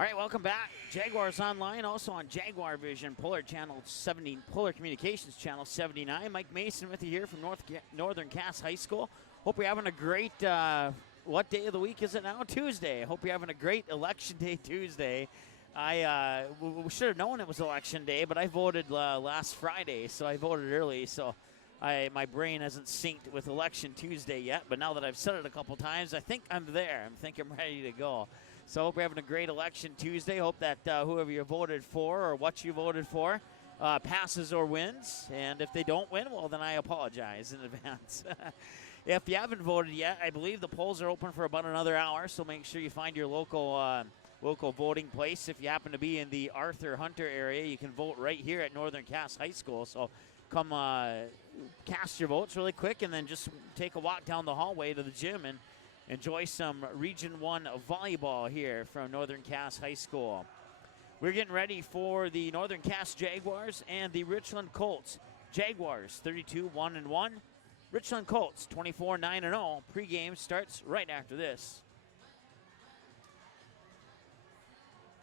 All right, welcome back. Jaguars Online, also on Jaguar Vision, Polar Communications Channel 79. Mike Mason with you here from Northern Cass High School. Hope you're having a great, what day of the week is it now? Tuesday. Hope you're having a great Election Day Tuesday. We should have known it was Election Day, but I voted last Friday, so I voted early, so my brain hasn't synced with Election Tuesday yet, but now that I've said it a couple times, I think I'm there. I think I'm ready to go. So I hope you're having a great Election Tuesday. Hope that whoever you voted for or what you voted for passes or wins. And if they don't win, well, then I apologize in advance. If you haven't voted yet, I believe the polls are open for about another hour, so make sure you find your local voting place. If you happen to be in the Arthur Hunter area, you can vote right here at Northern Cass High School. So come cast your votes really quick and then just take a walk down the hallway to the gym and enjoy some Region 1 volleyball here from Northern Cass High School. We're getting ready for the Northern Cass Jaguars and the Richland Colts. Jaguars 32-1-1. Richland Colts 24-9-0. Pre-game starts right after this.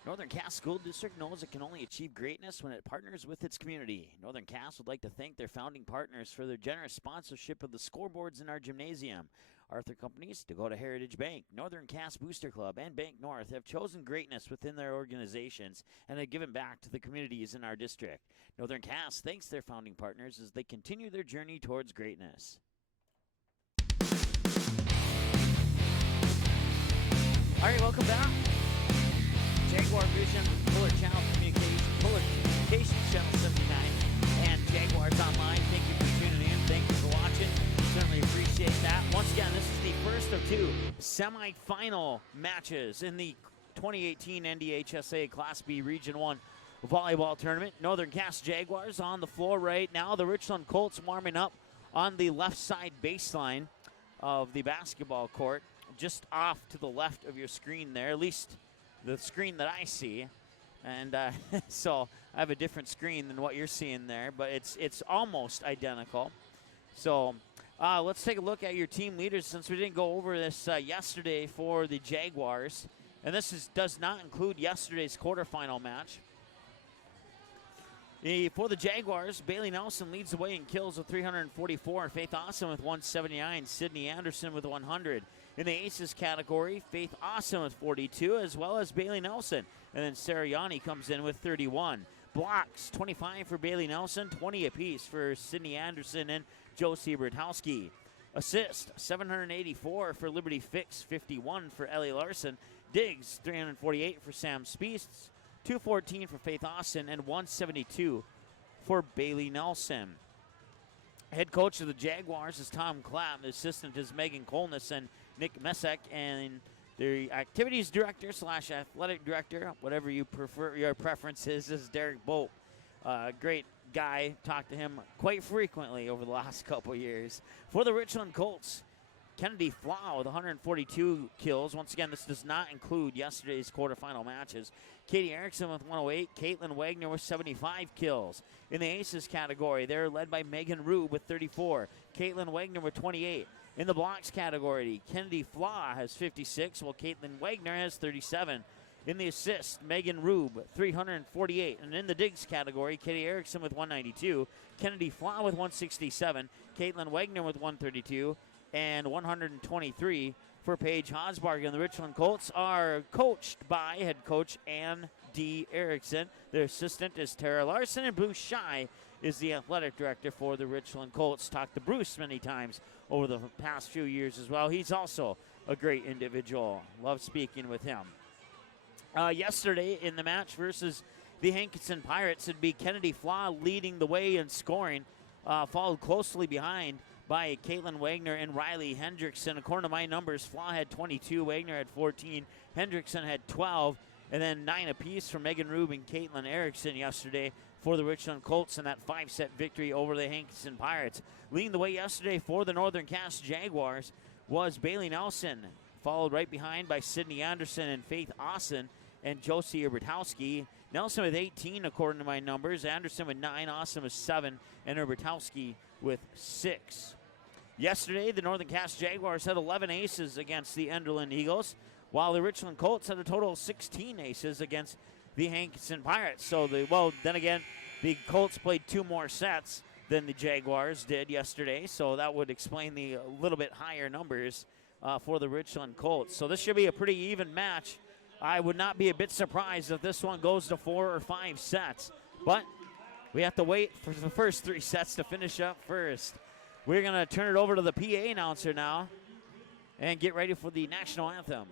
Northern Cass School District knows it can only achieve greatness when it partners with its community. Northern Cass would like to thank their founding partners for their generous sponsorship of the scoreboards in our gymnasium. Arthur Companies, Dakota Heritage Bank, Northern Cass Booster Club, and Bank North have chosen greatness within their organizations and have given back to the communities in our district. Northern Cass thanks their founding partners as they continue their journey towards greatness. All right, welcome back. Jaguar Vision, Polar Communications Channel 79, and Jaguars Online. Thank you for tuning in. Thank you for watching. Certainly appreciate that. Once again, this is the first of two semifinal matches in the 2018 NDHSA Class B Region 1 volleyball tournament. Northern Cass Jaguars on the floor right now. The Richland Colts warming up on the left side baseline of the basketball court, just off to the left of your screen there, at least the screen that I see, and so I have a different screen than what you're seeing there, but it's almost identical. So let's take a look at your team leaders since we didn't go over this yesterday for the Jaguars, and this does not include yesterday's quarterfinal match. For the Jaguars, Bailey Nelson leads the way in kills with 344. Faith Awesome with 179. Sydney Anderson with 100. In the aces category, Faith Awesome with 42, as well as Bailey Nelson. And then Sarah Yanni comes in with 31. Blocks, 25 for Bailey Nelson, 20 apiece for Sydney Anderson and Josie Bertowski. Assist, 784 for Liberty Fix, 51 for Ellie Larson. Digs, 348 for Sam Speast. 214 for Faith Austin, and 172 for Bailey Nelson. Head coach of the Jaguars is Tom Clapp. The assistant is Megan Kolness and Nick Mesek, and the activities director / athletic director, whatever you prefer, your preference is Derek Bolt. Great guy. Talked to him quite frequently over the last couple years. For the Richland Colts, Kennedy Flaw with 142 kills. Once again, this does not include yesterday's quarterfinal matches. Katie Erickson with 108. Caitlin Wagner with 75 kills. In the aces category, they're led by Megan Rube with 34. Caitlin Wagner with 28. In the blocks category, Kennedy Flaw has 56, while Caitlin Wagner has 37. In the assists, Megan Rube, 348. And in the digs category, Katie Erickson with 192. Kennedy Flaw with 167. Caitlin Wagner with 132. And 123 for Paige Hosbarg. The Richland Colts are coached by head coach Ann D. Erickson. Their assistant is Tara Larson, and Bruce Shy is the athletic director for the Richland Colts. Talked to Bruce many times over the past few years as well. He's also a great individual. Love speaking with him. Yesterday in the match versus the Hankinson Pirates, it'd be Kennedy Flaw leading the way in scoring, followed closely behind by Caitlin Wagner and Riley Hendrickson. According to my numbers, Flaw had 22, Wagner had 14, Hendrickson had 12, and then 9 apiece for Megan Rube and Caitlin Erickson yesterday for the Richland Colts in that 5-set victory over the Hankinson Pirates. Leading the way yesterday for the Northern Cass Jaguars was Bailey Nelson, followed right behind by Sydney Anderson and Faith Austin and Josie Bertowski. Nelson with 18, according to my numbers. Anderson with 9, Austin with 7, and Bertowski with 6. Yesterday, the Northern Cass Jaguars had 11 aces against the Enderlin Eagles. while the Richland Colts had a total of 16 aces against the Hankinson Pirates. So, then again, the Colts played 2 more sets than the Jaguars did yesterday, so that would explain the little bit higher numbers for the Richland Colts. So this should be a pretty even match. I would not be a bit surprised if this one goes to 4 or 5 sets, but we have to wait for the first 3 sets to finish up first. We're going to turn it over to the PA announcer now and get ready for the national anthem.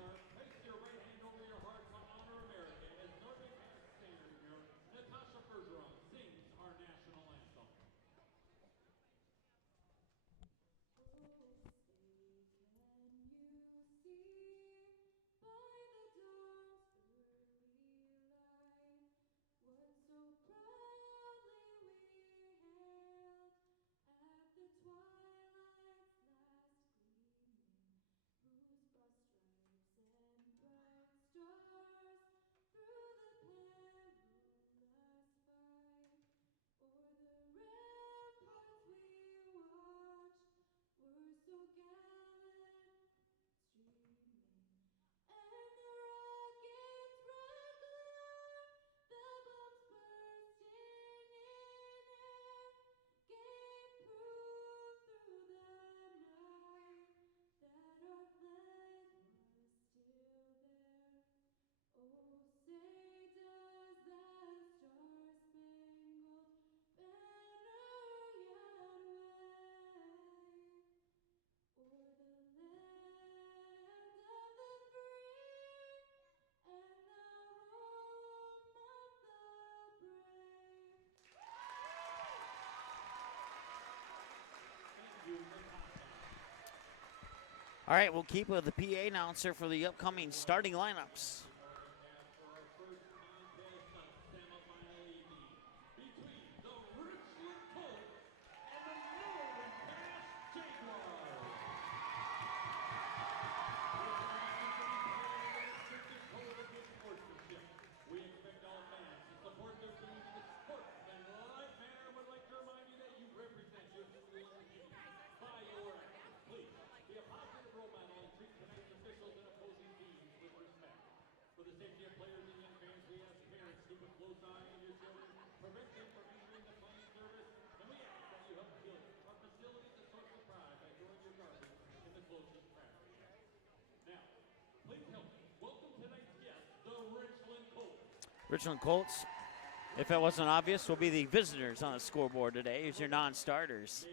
All right, we'll keep with the PA announcer for the upcoming starting lineups. Richland Colts, if it wasn't obvious, will be the visitors on the scoreboard today. Here's your non-starters.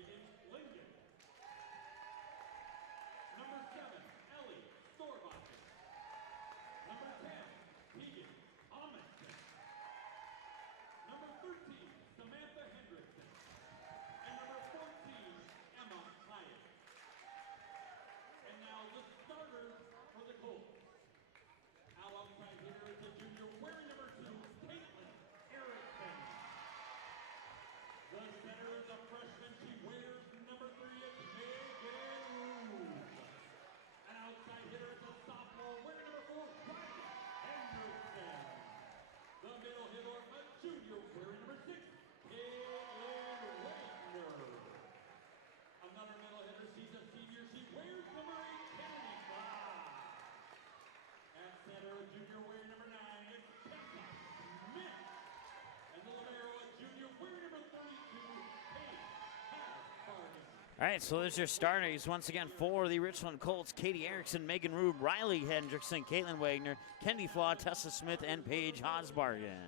All right, so there's your starters. Once again, for the Richland Colts, Katie Erickson, Megan Rube, Riley Hendrickson, Caitlin Wagner, Kendi Flaw, Tessa Smith, and Paige Hosbargen.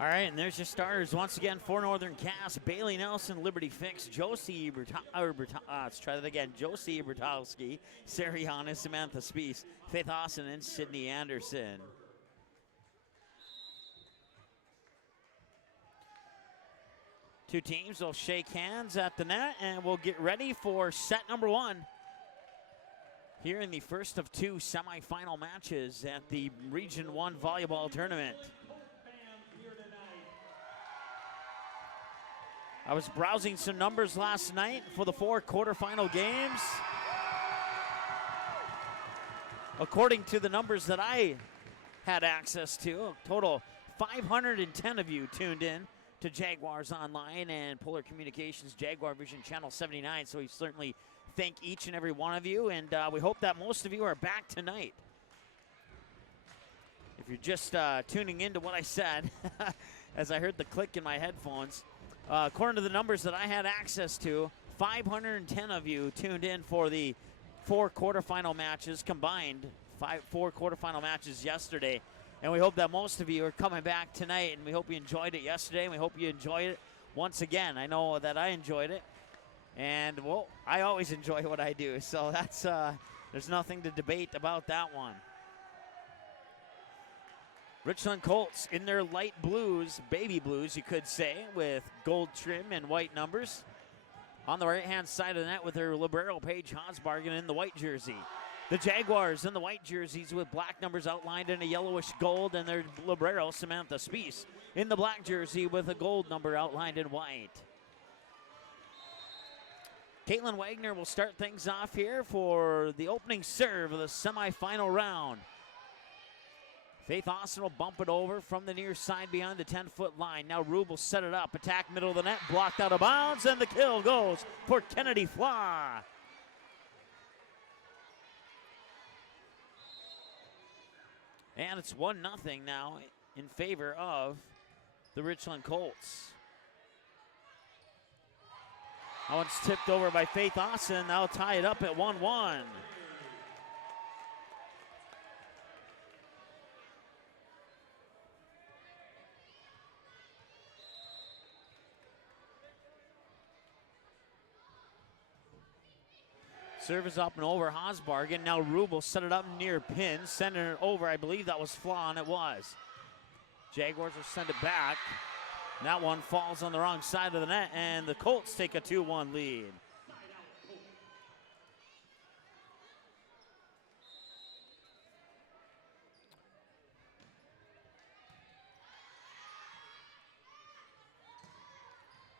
All right, and there's your starters once again for Northern Cass. Bailey Nelson, Liberty Fix, Josie let's try that again. Josie Bertowski, Sariana, Samantha Spees, Faith Austin, and Sydney Anderson. Two teams will shake hands at the net, and we'll get ready for set number one here in the first of two semifinal matches at the Region 1 Volleyball Tournament. I was browsing some numbers last night for the 4 quarterfinal games. According to the numbers that I had access to, a total 510 of you tuned in to Jaguars Online and Polar Communications Jaguar Vision Channel 79. So we certainly thank each and every one of you, and we hope that most of you are back tonight. If you're just tuning into what I said, as I heard the click in my headphones, according to the numbers that I had access to, 510 of you tuned in for the 4 quarterfinal matches combined, 4 quarterfinal matches yesterday. And we hope that most of you are coming back tonight, and we hope you enjoyed it yesterday, and we hope you enjoyed it once again. I know that I enjoyed it, and, well, I always enjoy what I do, so that's there's nothing to debate about that one. Richland Colts in their light blues, baby blues, you could say, with gold trim and white numbers. On the right-hand side of the net with their libero, Paige Hansbargen, in the white jersey. The Jaguars in the white jerseys with black numbers outlined in a yellowish gold, and their libero, Samantha Spees, in the black jersey with a gold number outlined in white. Caitlin Wagner will start things off here for the opening serve of the semifinal round. Faith Austin will bump it over from the near side beyond the 10-foot line. Now Rube will set it up, attack middle of the net, blocked out of bounds, and the kill goes for Kennedy Flaw. And it's 1-0 now in favor of the Richland Colts. That one's tipped over by Faith Austin. That'll tie it up at 1-1. Serve is up and over Hansbargen. Now Rube will set it up near pin, sending it over. I believe that was Flaw, and it was. Jaguars will send it back. That one falls on the wrong side of the net, and the Colts take a 2-1 lead.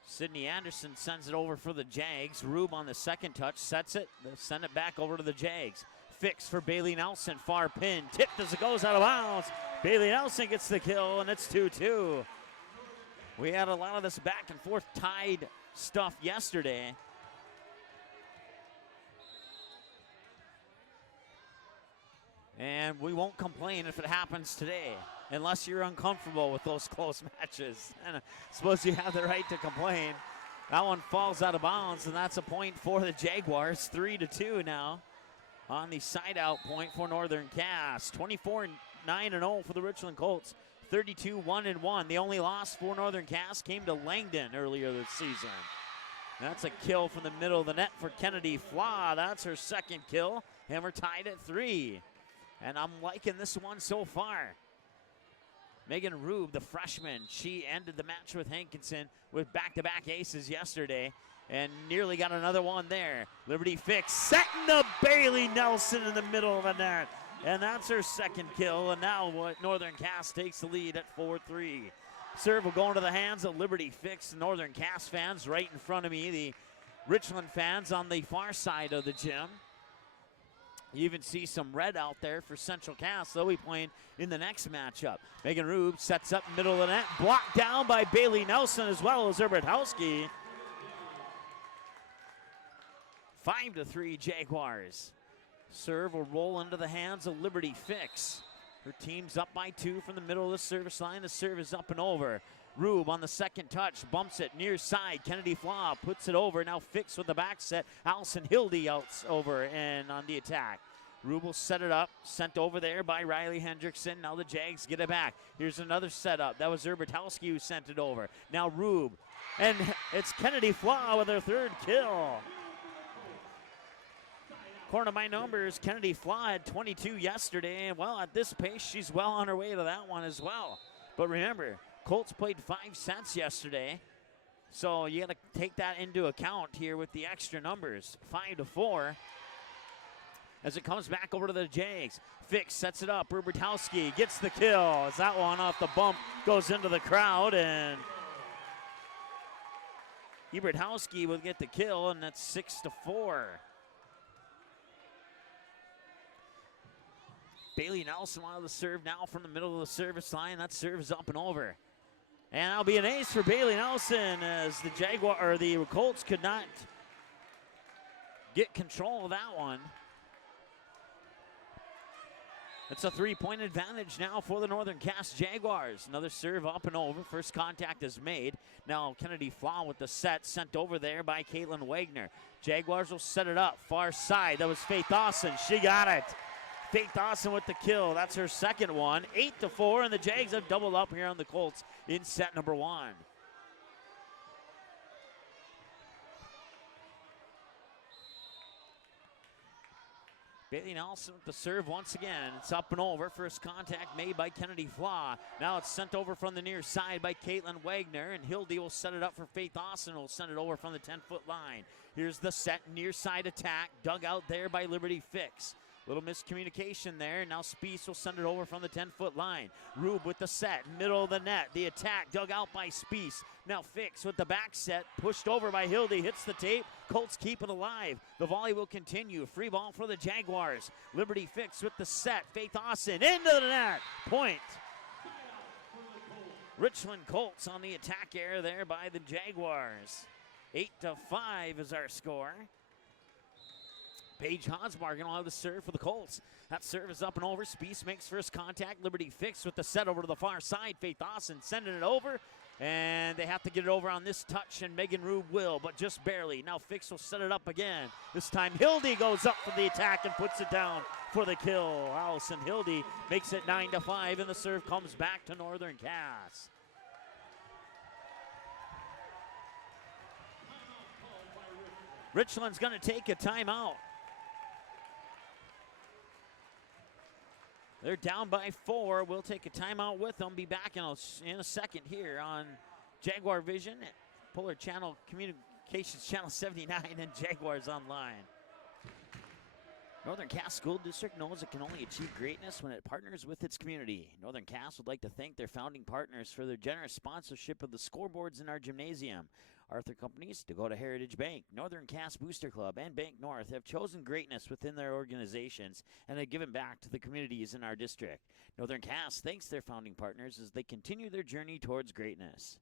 Sydney Anderson sends it over for the Jags. Rube on the second touch, sets it. They'll send it back over to the Jags. Fix for Bailey Nelson, far pin. Tipped as it goes out of bounds. Bailey Nelson gets the kill, and it's 2-2. We had a lot of this back and forth tied stuff yesterday. And we won't complain if it happens today, unless you're uncomfortable with those close matches. And I suppose you have the right to complain. That one falls out of bounds, and that's a point for the Jaguars. 3-2 now on the side-out point for Northern Cass. 24-9-0 for the Richland Colts. 32-1-1. The only loss for Northern Cass came to Langdon earlier this season. That's a kill from the middle of the net for Kennedy Flaw. That's her second kill, and we're tied at 3. And I'm liking this one so far. Megan Rube, the freshman, she ended the match with Hankinson with back-to-back aces yesterday and nearly got another one there. Liberty Fix setting up Bailey Nelson in the middle of the net. And that's her second kill, and now Northern Cass takes the lead at 4-3. Serve will go into the hands of Liberty Fix. Northern Cass fans right in front of me, the Richland fans on the far side of the gym. You even see some red out there for Central Cass. They'll be playing in the next matchup. Megan Rube sets up middle of the net, blocked down by Bailey Nelson as well as Herbertowski. 5-3 Jaguars. Serve will roll into the hands of Liberty Fix. Her team's up by 2 from the middle of the service line. The serve is up and over. Rube on the second touch, bumps it near side. Kennedy Flaw puts it over. Now Fix with the back set. Allison Hildy out over and on the attack. Rube will set it up, sent over there by Riley Hendrickson. Now the Jags get it back. Here's another setup. That was Zerbatowski who sent it over. Now Rube, and it's Kennedy Flaw with her third kill. According to my numbers, Kennedy Flaw had 22 yesterday, and well, at this pace, she's well on her way to that one as well. But remember, Colts played 5 sets yesterday, so you got to take that into account here with the extra numbers. 5-4. As it comes back over to the Jags. Fix sets it up. Rubertowski gets the kill. As that one off the bump goes into the crowd, and Ebertowski will get the kill, and that's 6-4. Bailey Nelson on the serve now from the middle of the service line. That serve is up and over. And that'll be an ace for Bailey Nelson as the Colts could not get control of that one. It's a 3-point advantage now for the Northern Cass Jaguars. Another serve up and over. First contact is made. Now Kennedy Flaw with the set sent over there by Caitlin Wagner. Jaguars will set it up. Far side. That was Faith Dawson. She got it. Faith Dawson with the kill. That's her second one. 8-4, and the Jags have doubled up here on the Colts in set number 1. Bailey Nelson with the serve once again. It's up and over. First contact made by Kennedy Flaw. Now it's sent over from the near side by Caitlin Wagner, and Hildy will set it up for Faith Austin, who will send it over from the 10-foot line. Here's the set near side attack, dug out there by Liberty Fix. Little miscommunication there. Now Spiess will send it over from the 10-foot line. Rube with the set, middle of the net. The attack dug out by Spiess. Now Fix with the back set, pushed over by Hildy, hits the tape. Colts keep it alive. The volley will continue. Free ball for the Jaguars. Liberty Fix with the set. Faith Austin into the net. Point. Richland Colts on the attack air there by the Jaguars. 8-5 is our score. Paige Hansmark will have the serve for the Colts. That serve is up and over. Spiess makes first contact. Liberty Fix with the set over to the far side. Faith Austin sending it over. And they have to get it over on this touch, and Megan Rube will, but just barely. Now Fix will set it up again. This time Hildy goes up for the attack and puts it down for the kill. Allison Hildy makes it 9-5, and the serve comes back to Northern Cass. Richland's going to take a timeout. They're down by 4. We'll take a timeout with them. Be back in a second here on Jaguar Vision, Polar Channel Communications Channel 79, and Jaguars Online. Northern Cass School District knows it can only achieve greatness when it partners with its community. Northern Cass would like to thank their founding partners for their generous sponsorship of the scoreboards in our gymnasium. Arthur Companies, Dakota Heritage Bank, Northern Cass Booster Club, and Bank North have chosen greatness within their organizations and have given back to the communities in our district. Northern Cass thanks their founding partners as they continue their journey towards greatness.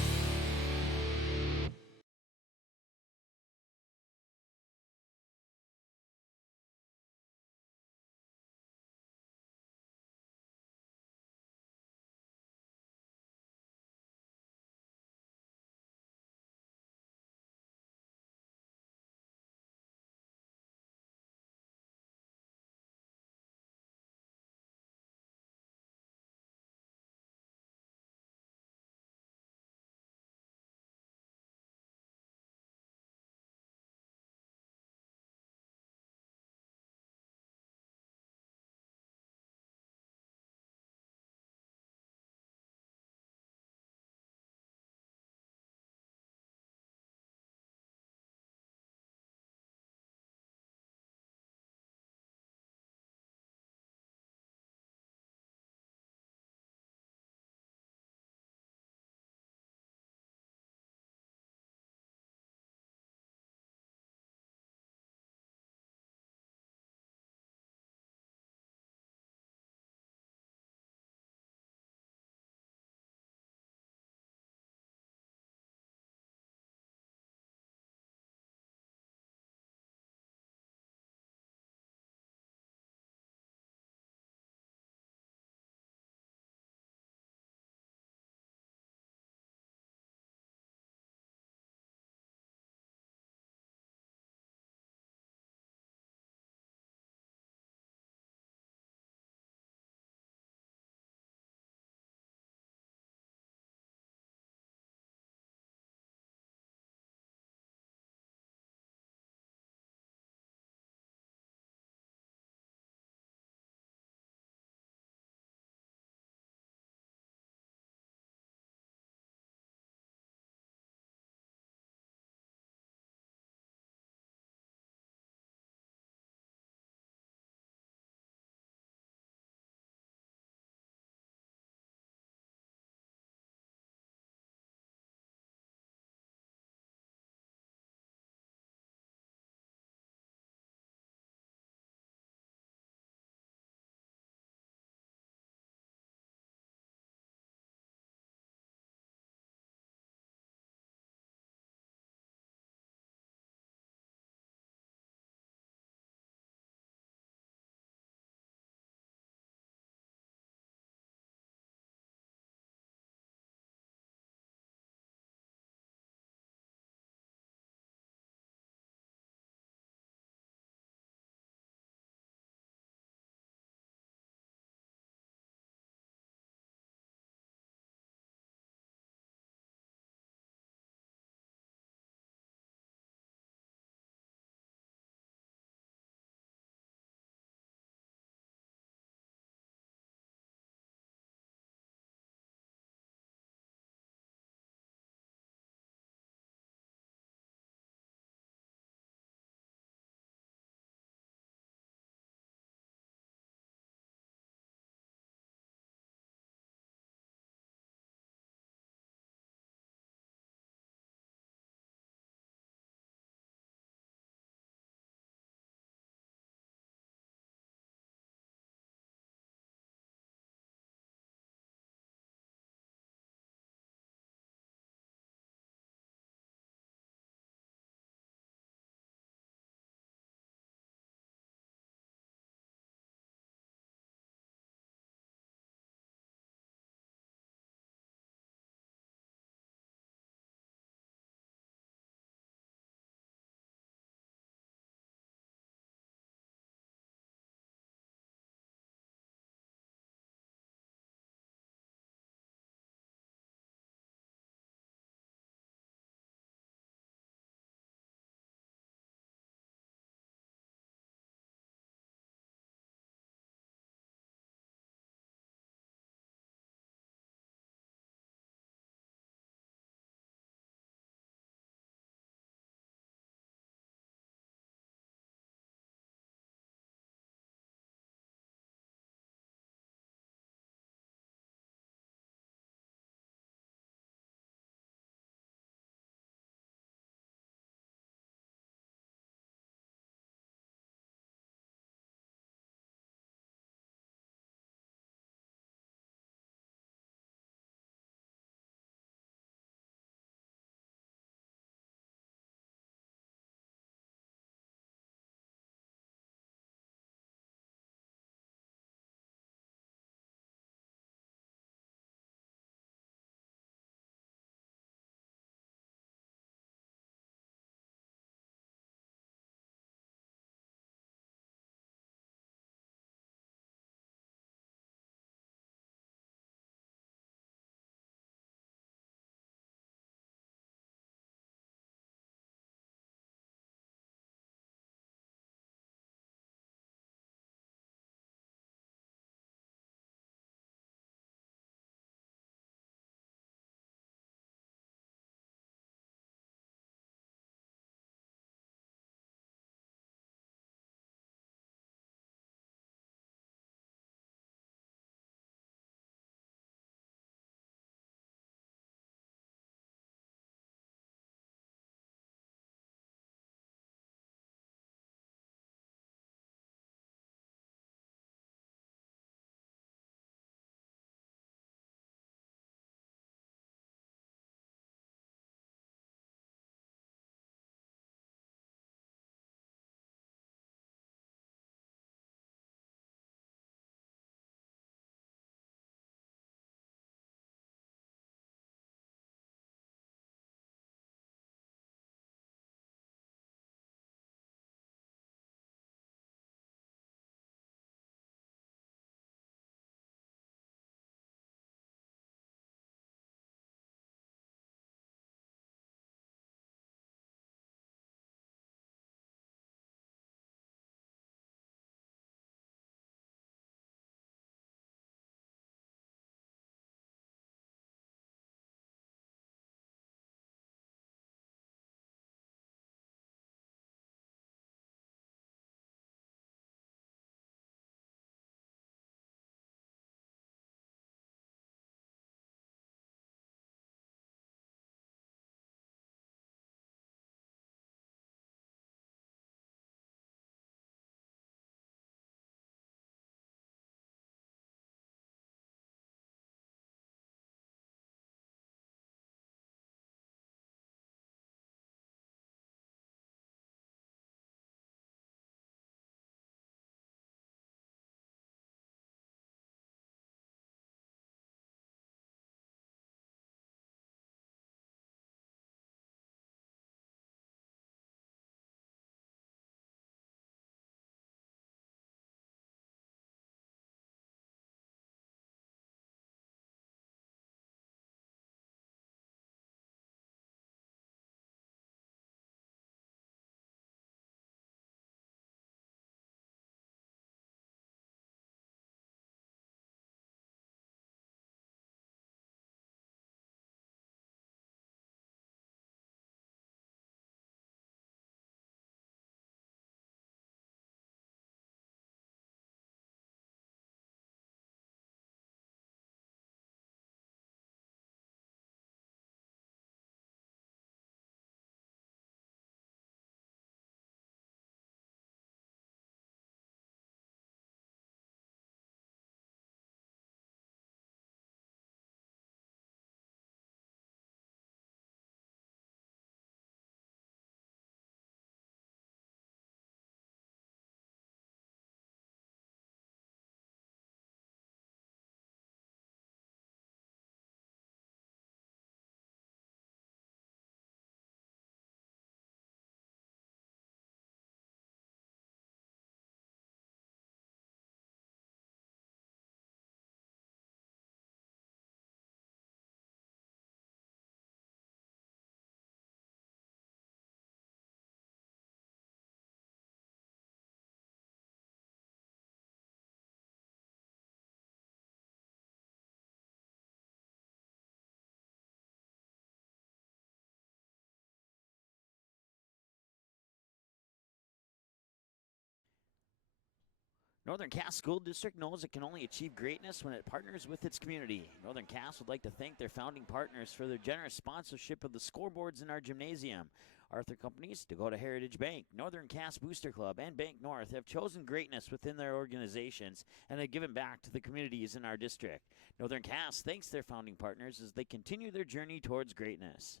Northern Cass School District knows it can only achieve greatness when it partners with its community. Northern Cass would like to thank their founding partners for their generous sponsorship of the scoreboards in our gymnasium. Arthur Companies, Dakota Heritage Bank, Northern Cass Booster Club, and Bank North have chosen greatness within their organizations and have given back to the communities in our district. Northern Cass thanks their founding partners as they continue their journey towards greatness.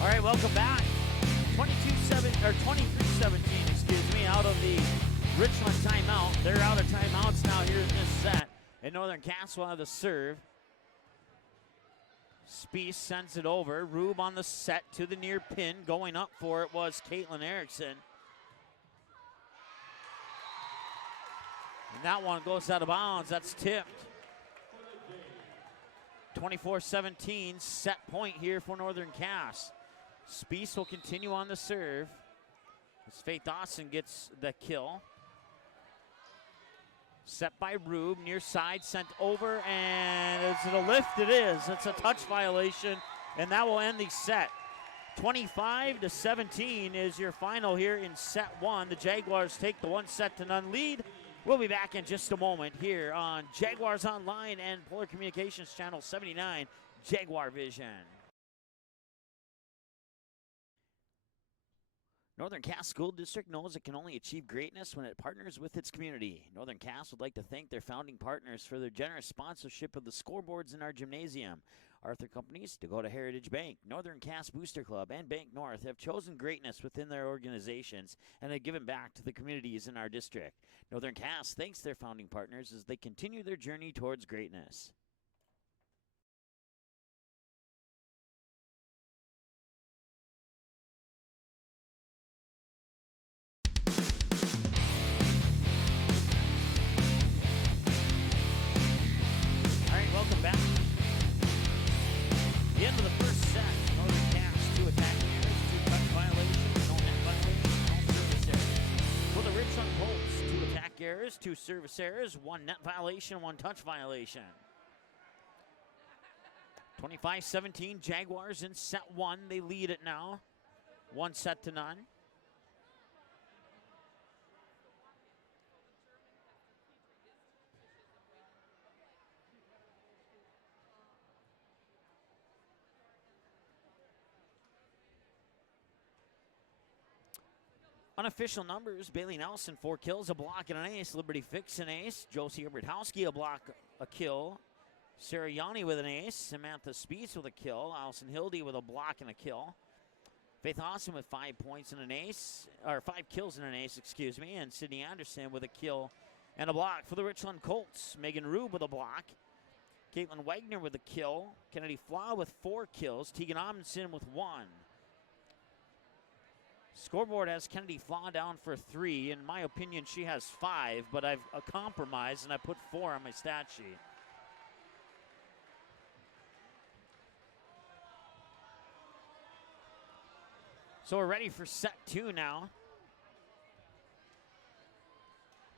All right, welcome back. 23-17, excuse me, out of the Richland timeout. They're out of timeouts now here in this set. And Northern Cass will have the serve. Spies sends it over. Rube on the set to the near pin. Going up for it was Caitlin Erickson. And that one goes out of bounds. That's tipped. 24-17, set point here for Northern Cass. Spies will continue on the serve as Faith Dawson gets the kill. Set by Rube, near side, sent over, and is it a lift? It is. It's a touch violation, and that will end the set. 25-17 is your final here in set one. The Jaguars take the 1-0 lead. We'll be back in just a moment here on Jaguars Online and Polar Communications Channel 79, Jaguar Vision. Northern Cass School District knows it can only achieve greatness when it partners with its community. Northern Cass would like to thank their founding partners for their generous sponsorship of the scoreboards in our gymnasium. Arthur Companies, Dakota Heritage Bank, Northern Cass Booster Club, and Bank North have chosen greatness within their organizations and have given back to the communities in our district. Northern Cass thanks their founding partners as they continue their journey towards greatness. Welcome back. The end of the first set. Northern Cass, 2 attacking errors, 2 touch violations, no net violations, no service errors. For the Richland Colts, 2 attack errors, 2 service errors, 1 net violation, 1 touch violation. 25-17, Jaguars in set 1. They lead it now, 1-0. Unofficial numbers, Bailey Nelson, 4 kills, a block, and an ace. Liberty Fix, an ace. Josie Ebertowski, a block, a kill. Sarah Yanni with an ace. Samantha Spies with a kill. Allison Hildy with a block and a kill. Faith Austin with 5 points and an ace, or 5 kills and an ace, excuse me. And Sydney Anderson with a kill and a block. For the Richland Colts, Megan Rube with a block. Caitlin Wagner with a kill. Kennedy Flaw with 4 kills. Tegan Amundsen with 1. Scoreboard has Kennedy Flaw down for 3. In my opinion, she has 5, but I've compromised and I put 4 on my stat sheet. So we're ready for set 2 now.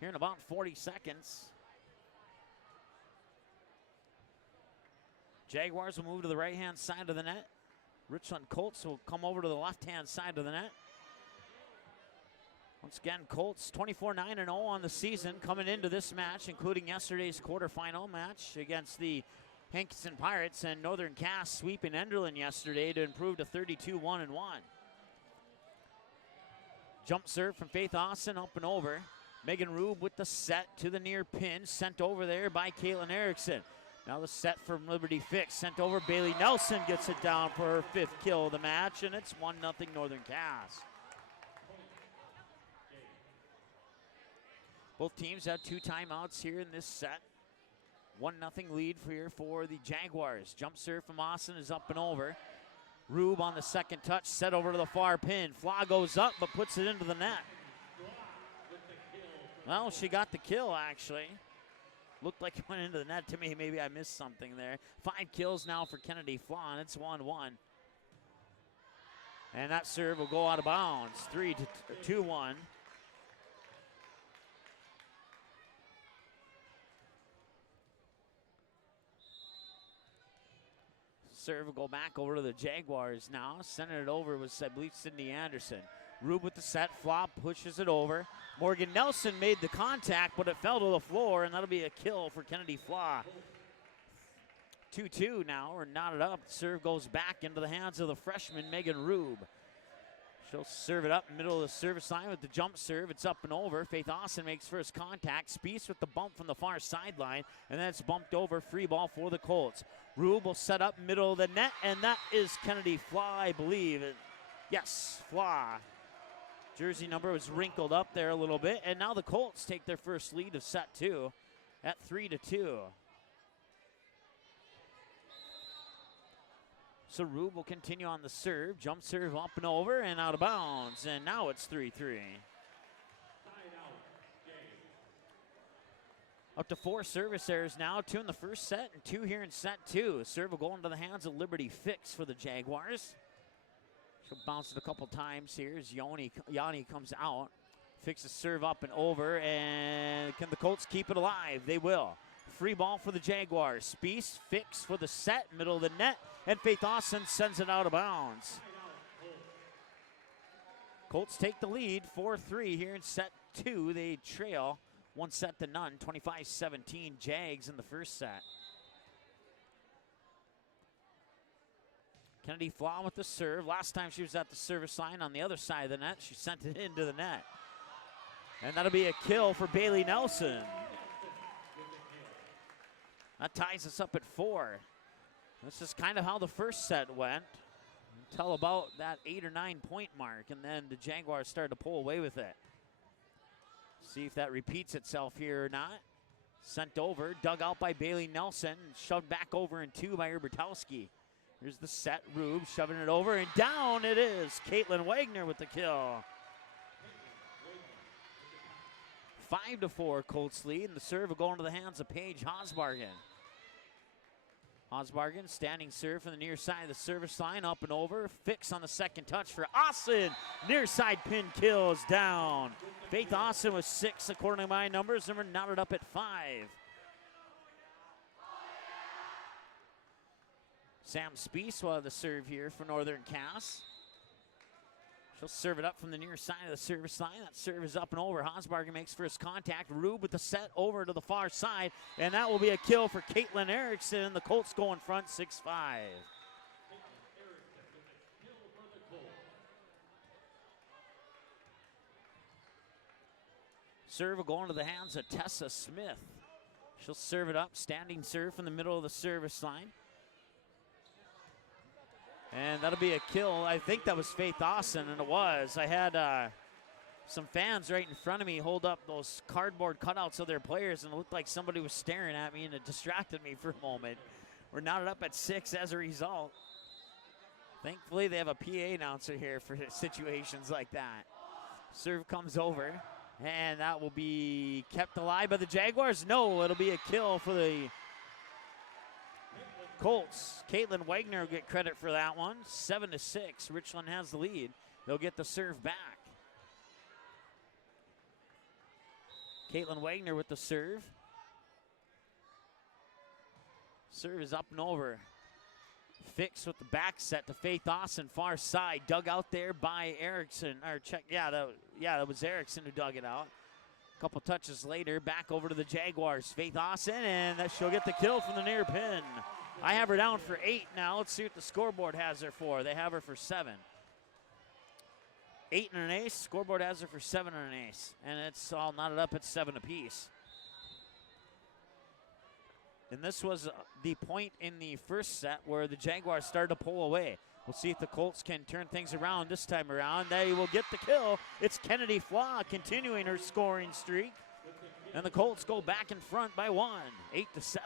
Here in about 40 seconds. Jaguars will move to the right-hand side of the net. Richland Colts will come over to the left-hand side of the net. Once again, Colts 24-9-0 on the season coming into this match, including yesterday's quarterfinal match against the Hankinson Pirates, and Northern Cass sweeping Enderlin yesterday to improve to 32-1-1. Jump serve from Faith Austin up and over. Megan Rube with the set to the near pin, sent over there by Caitlin Erickson. Now the set from Liberty Fix, sent over. Bailey Nelson gets it down for her 5th kill of the match, and it's 1-0 Northern Cass. Both teams have 2 timeouts here in this set. 1-0 lead for the Jaguars. Jump serve from Austin is up and over. Rube on the second touch, set over to the far pin. Flaw goes up, but puts it into the net. Well, she got the kill, actually. Looked like it went into the net to me. Maybe I missed something there. 5 kills now for Kennedy Flaw, and it's 1-1. And that serve will go out of bounds. 3-2-1. Serve will go back over to the Jaguars now. Sending it over was, I believe, Sydney Anderson. Rube with the set, flop, pushes it over. Morgan Nelson made the contact, but it fell to the floor, and that'll be a kill for Kennedy Flaw. 2-2 now, or knotted up. Serve goes back into the hands of the freshman, Megan Rube. She'll serve it up middle of the service line with the jump serve. It's up and over. Faith Austin makes first contact. Spieth with the bump from the far sideline, and then it's bumped over. Free ball for the Colts. Rube will set up middle of the net, and that is Kennedy Flaw, I believe. Yes, Flaw. Jersey number was wrinkled up there a little bit, and now the Colts take their first lead of set 2 at 3-2. So Rube will continue on the serve. Jump serve up and over and out of bounds. And now it's 3-3. Up to 4 service errors now. 2 in the first set and 2 here in set 2. Serve will go into the hands of Liberty Fix for the Jaguars. She'll bounce it a couple times here as Yanni comes out. Fix the serve up and over. And can the Colts keep it alive? They will. Free ball for the Jaguars. Spieth, Fix for the set, middle of the net, and Faith Austin sends it out of bounds. Colts take the lead, 4-3 here in set 2. They trail 1-0, 25-17 Jags in the first set. Kennedy Flaw with the serve. Last time she was at the service line on the other side of the net, she sent it into the net. And that'll be a kill for Bailey Nelson. That ties us up at 4. This is kind of how the first set went until about that 8 or 9 point mark, and then the Jaguars started to pull away with it. See if that repeats itself here or not. Sent over, dug out by Bailey Nelson, shoved back over in 2 by Herbertowski. Here's the set, Rube shoving it over, and down it is. Caitlin Wagner with the kill. 5-4 Colts lead, and the serve will go into the hands of Paige Hosbargen. Hosbargen standing serve from the near side of the service line, up and over. Fix on the second touch for Austin. Near side pin kills down. Faith Austin with 6 according to my numbers, and we're knotted up at 5. Sam Spieth will have the serve here for Northern Cass. She'll serve it up from the near side of the service line. That serve is up and over. Hosbargen makes first contact. Rube with the set over to the far side. And that will be a kill for Caitlin Erickson. The Colts go in front 6-5. Serve will go into the hands of Tessa Smith. She'll serve it up. Standing serve from the middle of the service line. And that'll be a kill. I think that was Faith Austin, and it was. I had some fans right in front of me hold up those cardboard cutouts of their players, and it looked like somebody was staring at me, and it distracted me for a moment. We're knotted up at 6 as a result. Thankfully, they have a PA announcer here for situations like that. Serve comes over, and that will be kept alive by the Jaguars. No, it'll be a kill for the Colts. Caitlin Wagner will get credit for that one. 7-6. Richland has the lead. They'll get the serve back. Caitlin Wagner with the serve. Serve is up and over. Fix with the back set to Faith Austin, far side. Dug out there by Erickson. Or check, that was Erickson who dug it out. A couple touches later, back over to the Jaguars. Faith Austin, and she'll get the kill from the near pin. I have her down for 8 now. Let's see what the scoreboard has her for. They have her for 7. 8 and an ace. Scoreboard has her for 7 and an ace. And it's all knotted up at 7 apiece. And this was the point in the first set where the Jaguars started to pull away. We'll see if the Colts can turn things around this time around. They will get the kill. It's Kennedy Flaw continuing her scoring streak. And the Colts go back in front by 1, 8-7.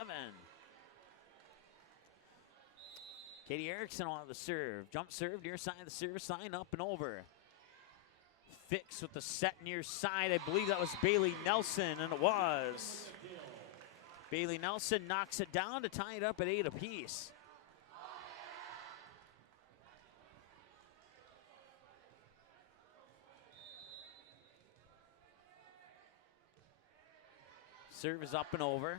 Katie Erickson will have the serve. Jump serve near side of the service line, up and over. Fix with the set near side. I believe that was Bailey Nelson, and it was. Bailey Nelson knocks it down to tie it up at 8 apiece. Serve is up and over.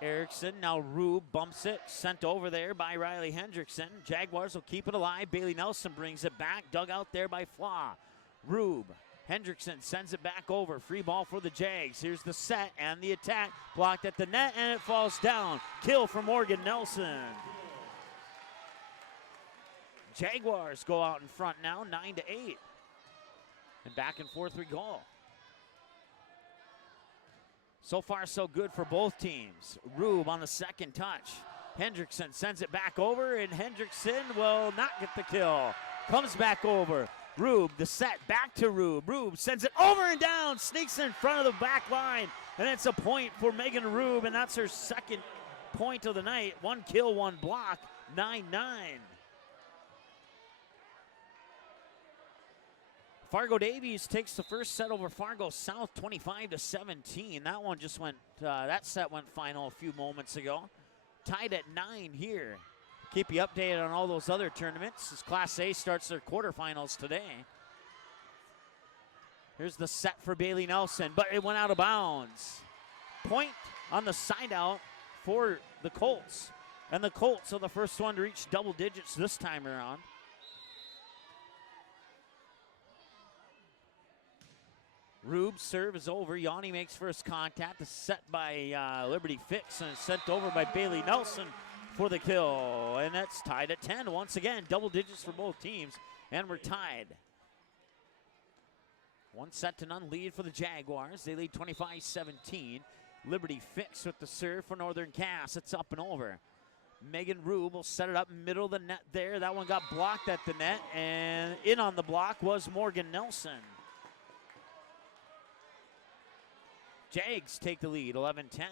Erickson, now Rube bumps it, sent over there by Riley Hendrickson. Jaguars will keep it alive. Bailey Nelson brings it back, dug out there by Flaw. Rube, Hendrickson sends it back over. Free ball for the Jags. Here's the set and the attack. Blocked at the net, and it falls down. Kill for Morgan Nelson. Jaguars go out in front now, 9-8. And back and forth we go. So far, so good for both teams. Rube on the second touch. Hendrickson sends it back over, and Hendrickson will not get the kill. Comes back over. Rube, the set, back to Rube. Rube sends it over and down, sneaks in front of the back line, and it's a point for Megan Rube, and that's her second point of the night. 1 kill, 1 block, 9-9. Fargo Davies takes the first set over Fargo South, 25-17. That one just went, that set went final a few moments ago. Tied at 9 here. Keep you updated on all those other tournaments as Class A starts their quarterfinals today. Here's the set for Bailey Nelson, but it went out of bounds. Point on the side out for the Colts. And the Colts are the first one to reach double digits this time around. Rube's serve is over. Yanni makes first contact. It's set by Liberty Fix and sent over by Bailey Nelson for the kill. And that's tied at 10. Once again, double digits for both teams. And we're tied. 1-0 lead for the Jaguars. They lead 25-17. Liberty Fix with the serve for Northern Cass. It's up and over. Megan Rube will set it up middle of the net there. That one got blocked at the net. And in on the block was Morgan Nelson. Jags take the lead, 11-10.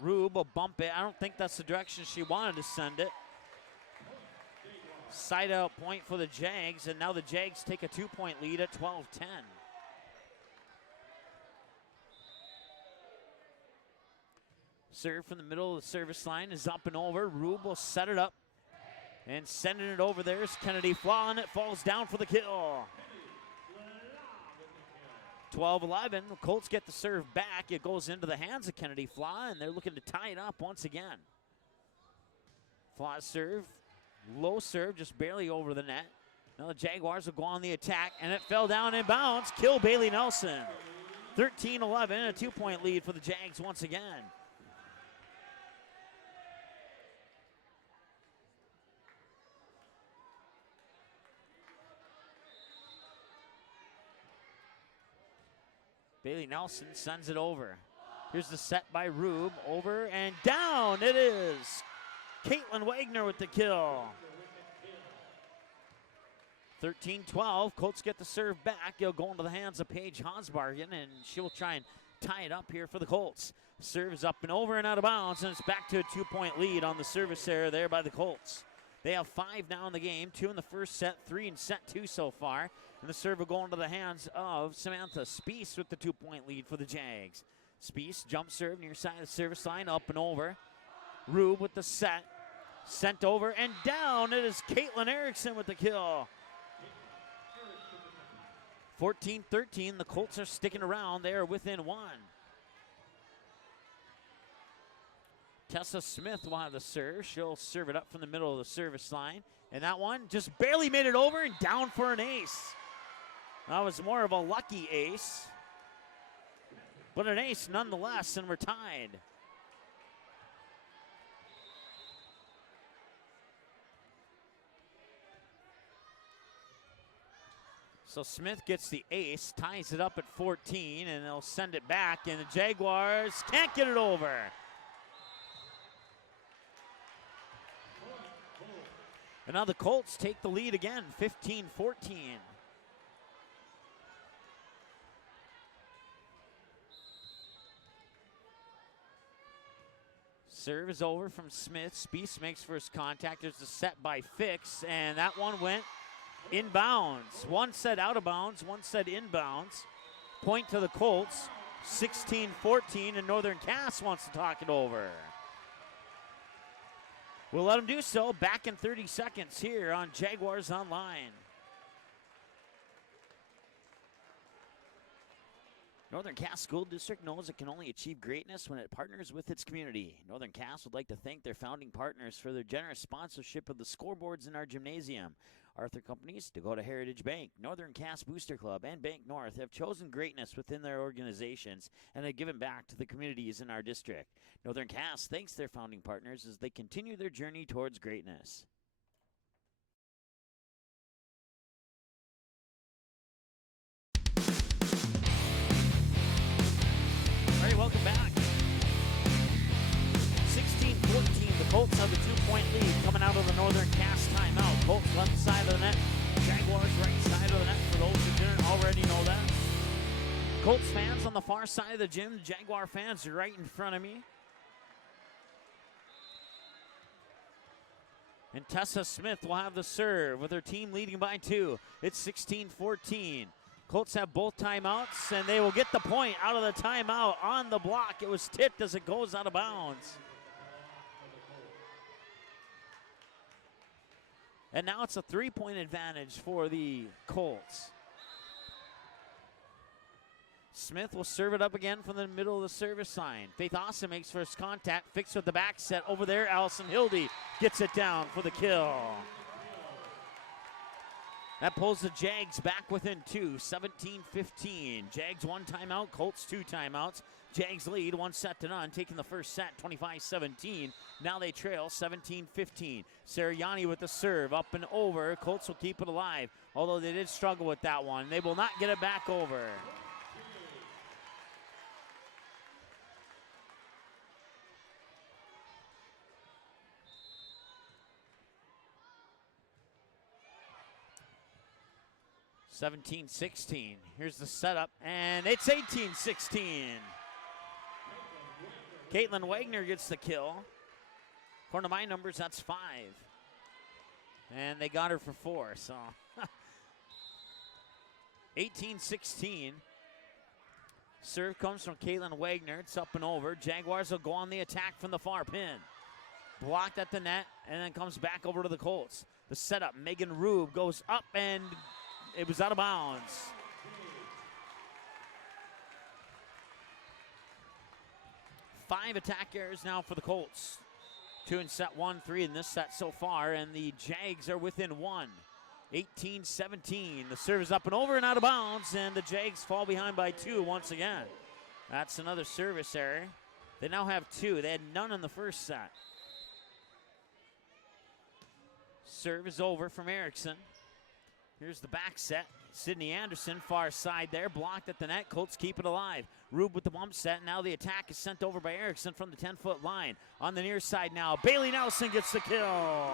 Rube will bump it. I don't think that's the direction she wanted to send it. Side out point for the Jags, and now the Jags take a 2-point lead at 12-10. Serve from the middle of the service line is up and over. Rube will set it up. And sending it over there is Kennedy Flaw, and it falls down for the kill. 12-11, the Colts get the serve back. It goes into the hands of Kennedy Flaw, and they're looking to tie it up once again. Flaw's serve, low serve, just barely over the net. Now the Jaguars will go on the attack, and it fell down in bounds. Kill Bailey Nelson. 13-11, a 2-point lead for the Jags once again. Bailey Nelson sends it over. Here's the set by Rube. Over and down. It is Caitlin Wagner with the kill. 13-12. Colts get the serve back. It'll go into the hands of Paige Hosbargen, and she will try and tie it up here for the Colts. Serve is up and over and out of bounds, and it's back to a 2-point lead on the service error there by the Colts. They have 5 now in the game, 2 in the first set, 3 in set 2 so far. And the serve will go into the hands of Samantha Spees with the 2-point lead for the Jags. Spees, jump serve near side of the service line, up and over. Rube with the set, sent over and down. It is Caitlin Erickson with the kill. 14-13, the Colts are sticking around. They are within 1. Tessa Smith will have the serve. She'll serve it up from the middle of the service line. And that one just barely made it over and down for an ace. That was more of a lucky ace. But an ace nonetheless, and we're tied. So Smith gets the ace, ties it up at 14, and they'll send it back, and the Jaguars can't get it over. And now the Colts take the lead again, 15-14. Serve is over from Smith. Spees makes first contact. There's a set by Fix, and that one went inbounds. One said out of bounds, one said inbounds. Point to the Colts, 16-14, and Northern Cass wants to talk it over. We'll let them do so. Back in 30 seconds here on Jaguars Online. Northern Cass School District knows it can only achieve greatness when it partners with its community. Northern Cass would like to thank their founding partners for their generous sponsorship of the scoreboards in our gymnasium. Arthur Companies, Dakota Heritage Bank, Northern Cass Booster Club, and Bank North have chosen greatness within their organizations and have given back to the communities in our district. Northern Cass thanks their founding partners as they continue their journey towards greatness. All right, welcome back. 16-14, the Colts have a 2-point lead coming out of the Northern Cass timeout. Colts left side of the net, Jaguars right side of the net for those who didn't already know that. Colts fans on the far side of the gym, the Jaguar fans are right in front of me. And Tessa Smith will have the serve with her team leading by 2. It's 16-14. Colts have both timeouts, and they will get the point out of the timeout on the block. It was tipped as it goes out of bounds. And now it's a 3-point advantage for the Colts. Smith will serve it up again from the middle of the service line. Faith Austin makes first contact, fixed with the back set over there. Allison Hildy gets it down for the kill. That pulls the Jags back within 2, 17-15. Jags 1 timeout, Colts 2 timeouts. Jags lead 1-0, taking the first set 25-17. Now they trail 17-15. Sariani with the serve up and over. Colts will keep it alive, although they did struggle with that one. They will not get it back over. (17-16). Here's the setup, and it's 18-16. Caitlin Wagner gets the kill. According to my numbers, that's 5. And they got her for 4, so 18-16. Serve comes from Caitlin Wagner. It's up and over. Jaguars will go on the attack from the far pin. Blocked at the net, and then comes back over to the Colts. The setup, Megan Rube goes up, and it was out of bounds. Five attack errors now for the Colts. 2 in set 1, 3 in this set so far, and the Jags are within 1. 18-17. The serve is up and over and out of bounds, and the Jags fall behind by 2 once again. That's another service error. They now have 2. They had none in the first set. Serve is over from Erickson. Here's the back set. Sydney Anderson, far side there, blocked at the net. Colts keep it alive. Rube with the bump set. Now the attack is sent over by Erickson from the 10-foot line. On the near side now, Bailey Nelson gets the kill.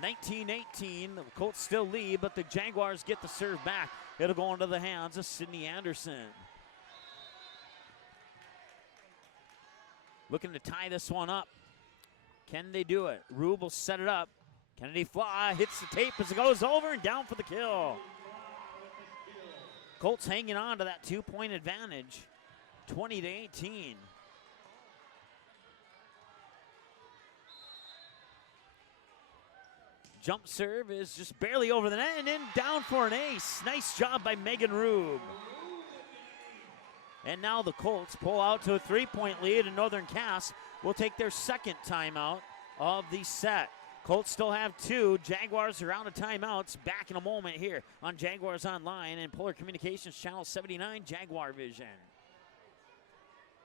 19-18, the Colts still lead, but the Jaguars get the serve back. It'll go into the hands of Sydney Anderson. Looking to tie this one up. Can they do it? Rube will set it up. Kennedy Fly hits the tape as it goes over and down for the kill. Colts hanging on to that 2-point advantage, 20-18. Jump serve is just barely over the net and then down for an ace. Nice job by Megan Rube. And now the Colts pull out to a 3-point lead, and Northern Cass will take their second timeout of the set. Colts still have 2. Jaguars are out of timeouts. Back in a moment here on Jaguars Online and Polar Communications Channel 79 Jaguar Vision.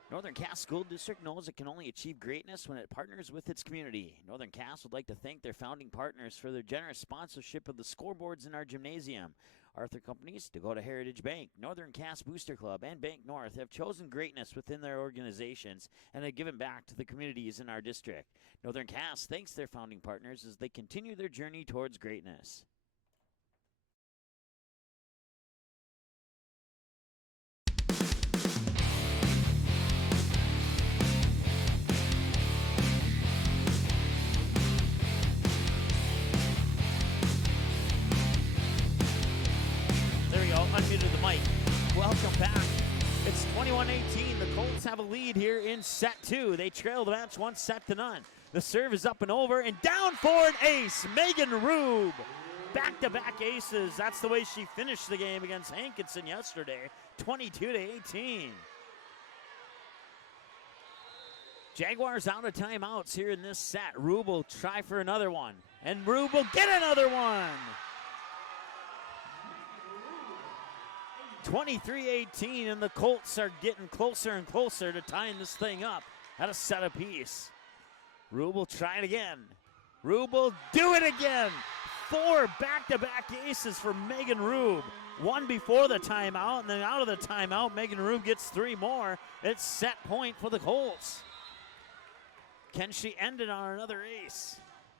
Northern Cass School District knows it can only achieve greatness when it partners with its community. Northern Cass would like to thank their founding partners for their generous sponsorship of the scoreboards in our gymnasium. Arthur Companies, Dakota Heritage Bank, Northern Cass Booster Club, and Bank North have chosen greatness within their organizations and have given back to the communities in our district. Northern Cass thanks their founding partners as they continue their journey towards greatness. Unmuted the mic. Welcome back. It's 21-18. The Colts have a lead here in set 2. They trail the match 1-0. The serve is up and over and down for an ace. Megan Rube back-to-back aces. That's the way she finished the game against Hankinson yesterday, 22-18. Jaguars out of timeouts here in this set. Rube will try for another one, and Rube will get another one. 23-18, and the Colts are getting closer and closer to tying this thing up at a set apiece. Rube will try it again. Rube will do it again. 4 back-to-back aces for Megan Rube. One before the timeout, and then out of the timeout, Megan Rube gets 3 more. It's set point for the Colts. Can she end it on another ace?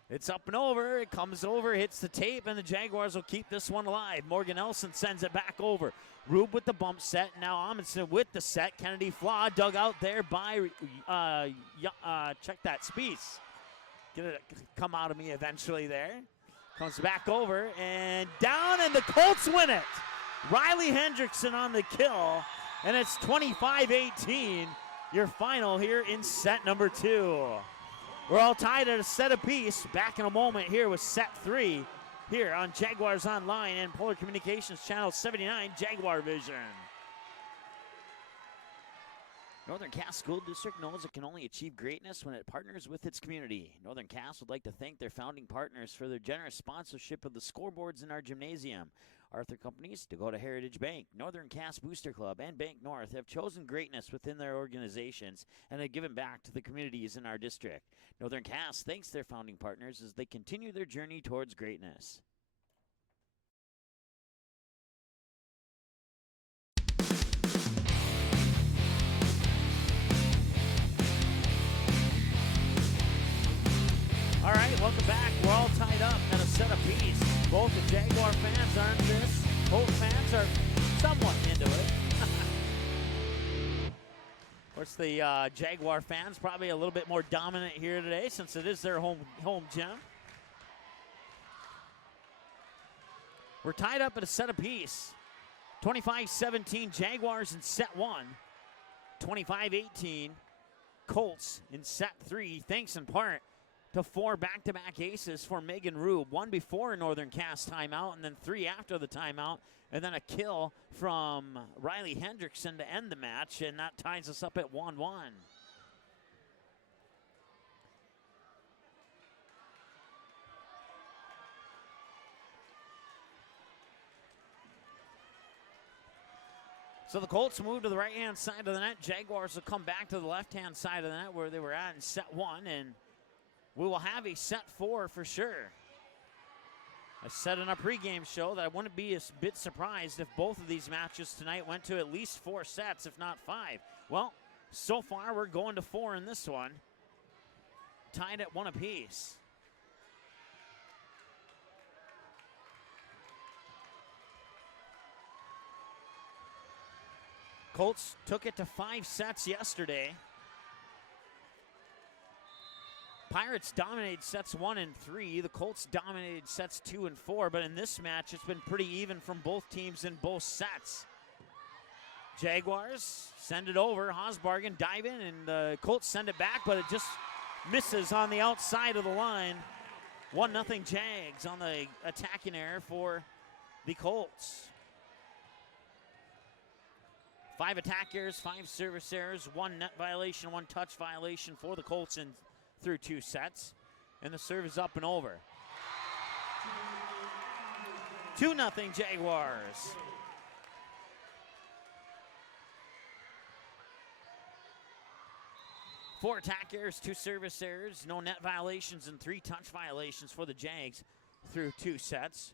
It's up and over. It comes over, hits the tape, and the Jaguars will keep this one alive. Morgan Nelson sends it back over. Rube with the bump set. Now Amundsen with the set. Kennedy Flaw dug out there by, check that, Spies. Get it come out of me eventually there. Comes back over and down, and the Colts win it. Riley Hendrickson on the kill, and it's 25-18. Your final here in set number 2. We're all tied at a set apiece. Back in a moment here with set 3 here on Jaguars Online and Polar Communications Channel 79 Jaguar Vision. Northern Cass School District knows it can only achieve greatness when it partners with its community. Northern Cass would like to thank their founding partners for their generous sponsorship of the scoreboards in our gymnasium. Arthur Companies, Dakota Heritage Bank, Northern Cass Booster Club, and Bank North have chosen greatness within their organizations and have given back to the communities in our district. Northern Cass thanks their founding partners as they continue their journey towards greatness. All right, welcome back. We're all tied up at a set apiece. Both the Jaguar fans are into this. Both fans are somewhat into it. Of course, the Jaguar fans probably a little bit more dominant here today since it is their home gym. We're tied up at a set apiece. 25-17 Jaguars in set 1. 25-18 Colts in set 3. Thanks in part to 4 back-to-back aces for Megan Rube. 1 before a Northern Cass timeout, and then 3 after the timeout, and then a kill from Riley Hendrickson to end the match, and that ties us up at 1-1. So the Colts move to the right-hand side of the net. Jaguars will come back to the left-hand side of the net where they were at in set 1, and we will have a set 4 for sure. I said in our pregame show that I wouldn't be a bit surprised if both of these matches tonight went to at least 4 sets, if not 5. Well, so far we're going to 4 in this one. Tied at 1 apiece. Colts took it to 5 sets yesterday. Pirates dominated sets 1 and 3. The Colts dominated sets 2 and 4, but in this match, it's been pretty even from both teams in both sets. Jaguars send it over. Hosbargen dive in, and the Colts send it back, but it just misses on the outside of the line. 1-0 Jags on the attacking error for the Colts. 5 attack errors, 5 service errors, 1 net violation, 1 touch violation for the Colts in through 2 sets, and the serve is up and over. 2-0 Jaguars. Four attack errors, 2 service errors, no net violations, and 3 touch violations for the Jags through 2 sets.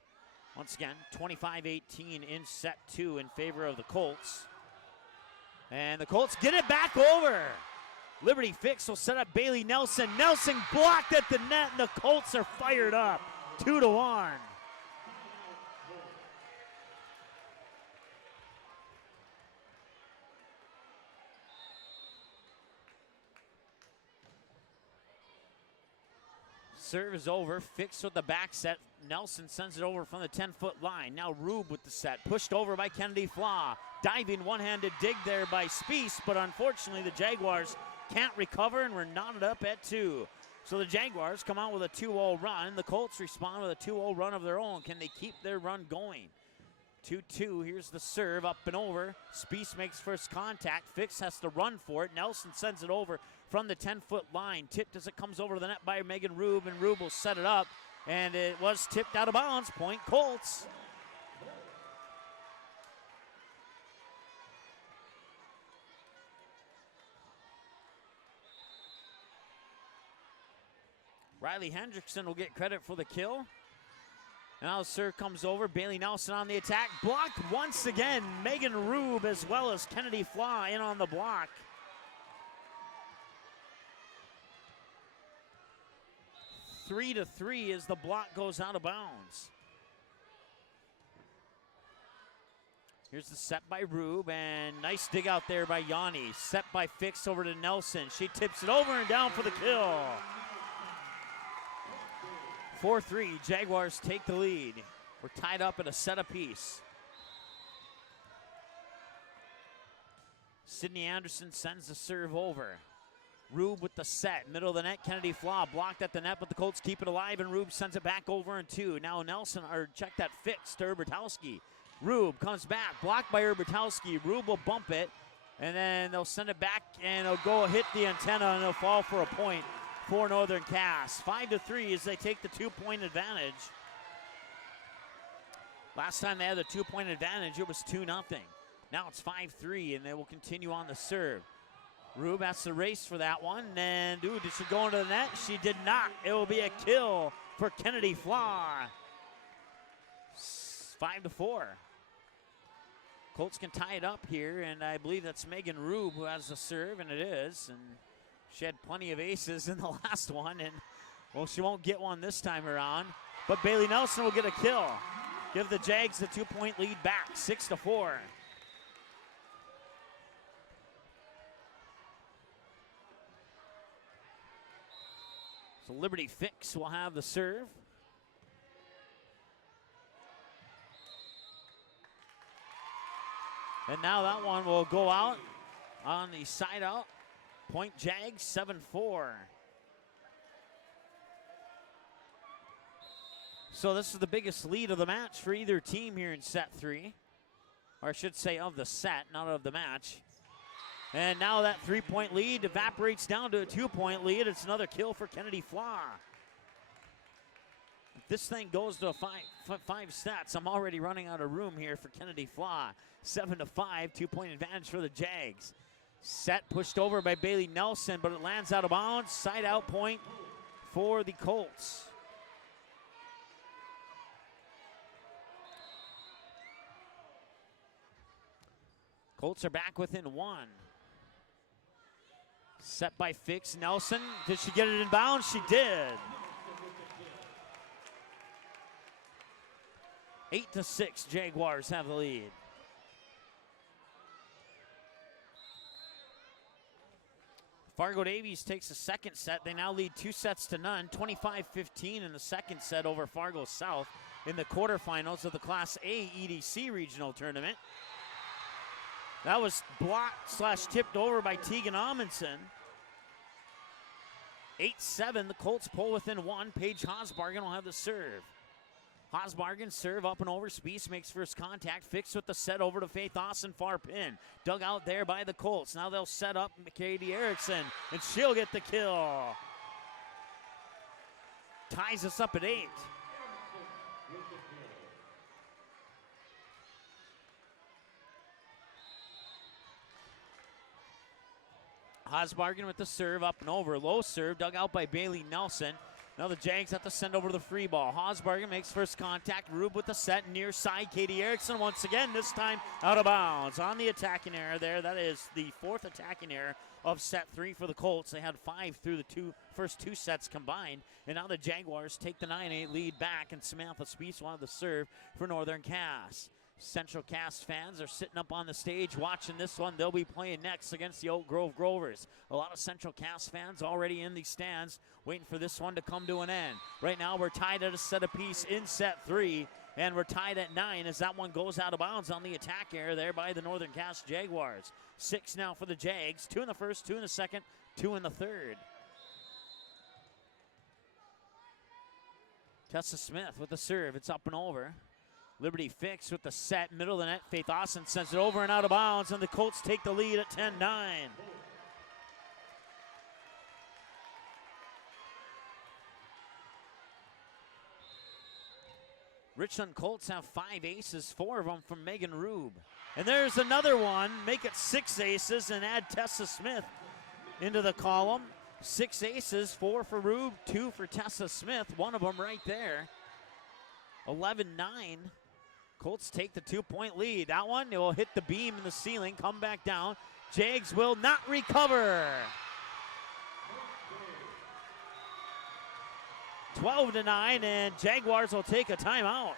Once again, 25-18 in set 2 in favor of the Colts. And the Colts get it back over. Liberty Fix will set up Bailey Nelson. Nelson blocked at the net, and the Colts are fired up. 2-1. Serve is over. Fix with the back set. Nelson sends it over from the 10-foot line. Now Rube with the set. Pushed over by Kennedy Flaw. Diving one-handed dig there by Spies, but unfortunately the Jaguars can't recover, and we're knotted up at 2. So the Jaguars come out with a 2-0 run. The Colts respond with a 2-0 run of their own. Can they keep their run going? 2-2, here's the serve, up and over. Spiess makes first contact. Fix has to run for it. Nelson sends it over from the 10-foot line. Tipped as it comes over to the net by Megan Rube, and Rube will set it up. And it was tipped out of bounds. Point Colts. Riley Hendrickson will get credit for the kill. And now the serve comes over. Bailey Nelson on the attack. Blocked once again. Megan Rube as well as Kennedy Flaw in on the block. Three to three as the block goes out of bounds. Here's the set by Rube, and nice dig out there by Yanni. Set by Fix over to Nelson. She tips it over and down for the kill. 4-3, Jaguars take the lead. We're tied up at a set apiece. Sydney Anderson sends the serve over. Rube with the set, middle of the net. Kennedy Flaw blocked at the net, but the Colts keep it alive, and Rube sends it back over in two. Now Nelson, or check that, Fix to Urbatowski. Rube comes back, blocked by Urbatowski. Rube will bump it, and then they'll send it back, and it'll go hit the antenna, and it'll fall for a point for Northern Cass. 5-3 as they take the 2-point advantage. Last time they had the 2-point advantage, it was 2-0. Now it's 5-3, and they will continue on the serve. Rube has to race for that one, and did she go into the net? She did not. It will be a kill for Kennedy Flaw. 5-4. Colts can tie it up here, and I believe that's Megan Rube who has the serve, and it is. And she had plenty of aces in the last one, and, well, she won't get one this time around. But Bailey Nelson will get a kill. Give the Jags the 2-point lead back, 6-4. So Liberty Fix will have the serve. And now that one will go out on the side out. Point Jags, 7-4. So this is the biggest lead of the match for either team here in set three. Or I should say of the set, not of the match. And now that 3-point lead evaporates down to a 2-point lead. It's another kill for Kennedy Flaw. If this thing goes to five sets, I'm already running out of room here for Kennedy Flaw. 7-5, 2-point advantage for the Jags. Set pushed over by Bailey Nelson, but it lands out of bounds. Side out point for the Colts. Colts are back within one. Set by Fix. Nelson, did she get it in bounds? She did. 8-6, Jaguars have the lead. Fargo Davies takes the second set. They now lead 2-0. 25-15 in the second set over Fargo South in the quarterfinals of the Class A EDC regional tournament. That was blocked/tipped over by Tegan Amundsen. 8-7, the Colts pull within one. Paige Hosbargen will have the serve. Hosbargen serve up and over. Spiess makes first contact. Fix with the set over to Faith Austin, far pin. Dug out there by the Colts. Now they'll set up Katie Erickson, and she'll get the kill. Ties us up at 8. Hosbargen with the serve up and over. Low serve dug out by Bailey Nelson. Now the Jags have to send over the free ball. Hosbargen makes first contact. Rube with the set near side. Katie Erickson once again, this time out of bounds. On the attacking error there. That is the fourth attacking error of set three for the Colts. They had 5 through the first two sets combined. And now the Jaguars take the 9-8 lead back, and Samantha Spiess will have the serve for Northern Cass. Central Cass fans are sitting up on the stage watching this one. They'll be playing next against the Oak Grove Grovers. A lot of Central Cass fans already in the stands waiting for this one to come to an end. Right now we're tied at a set apiece in set three, and we're tied at 9 as that one goes out of bounds on the attack error there by the Northern Cass Jaguars. 6 now for the Jags. 2 in the first, 2 in the second, 2 in the third. Tessa Smith with the serve. It's up and over. Liberty Fix with the set, middle of the net. Faith Austin sends it over and out of bounds, and the Colts take the lead at 10-9. Richland Colts have 5 aces, 4 of them from Megan Rube. And there's another one. Make it 6 aces and add Tessa Smith into the column. 6 aces, 4 for Rube, 2 for Tessa Smith. One of them right there. 11-9. Colts take the 2-point lead. That one, it will hit the beam in the ceiling, come back down. Jags will not recover. 12-9, and Jaguars will take a timeout.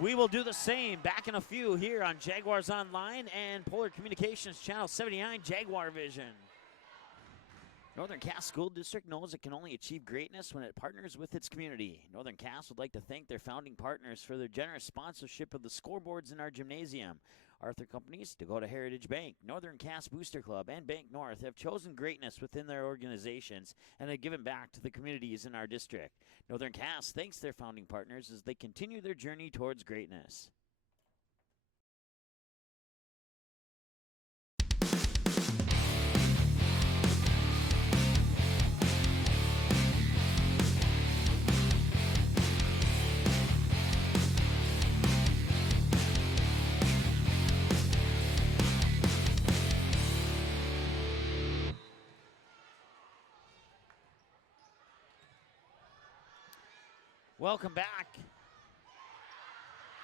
We will do the same back in a few here on Jaguars Online and Polar Communications Channel 79 Jaguar Vision. Northern Cass School District knows it can only achieve greatness when it partners with its community. Northern Cass would like to thank their founding partners for their generous sponsorship of the scoreboards in our gymnasium. Arthur Companies, Dakota Heritage Bank, Northern Cass Booster Club, and Bank North have chosen greatness within their organizations and have given back to the communities in our district. Northern Cass thanks their founding partners as they continue their journey towards greatness. Welcome back.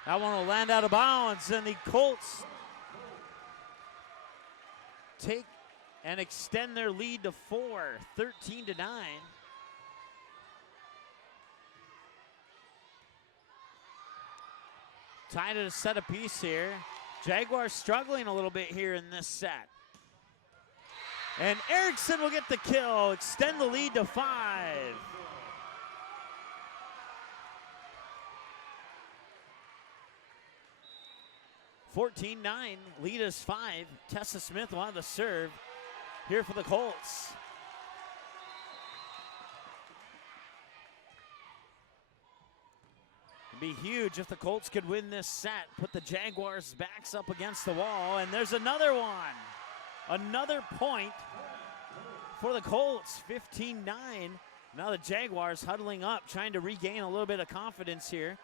That one will land out of bounds, and the Colts take and extend their lead to 4, 13-9. Tied at a set apiece here. Jaguars struggling a little bit here in this set. And Erickson will get the kill, extend the lead to 5. 14-9, lead is 5. Tessa Smith will have the serve here for the Colts. It'd be huge if the Colts could win this set, put the Jaguars' backs up against the wall, and there's another one. Another point for the Colts, 15-9. Now the Jaguars huddling up, trying to regain a little bit of confidence here.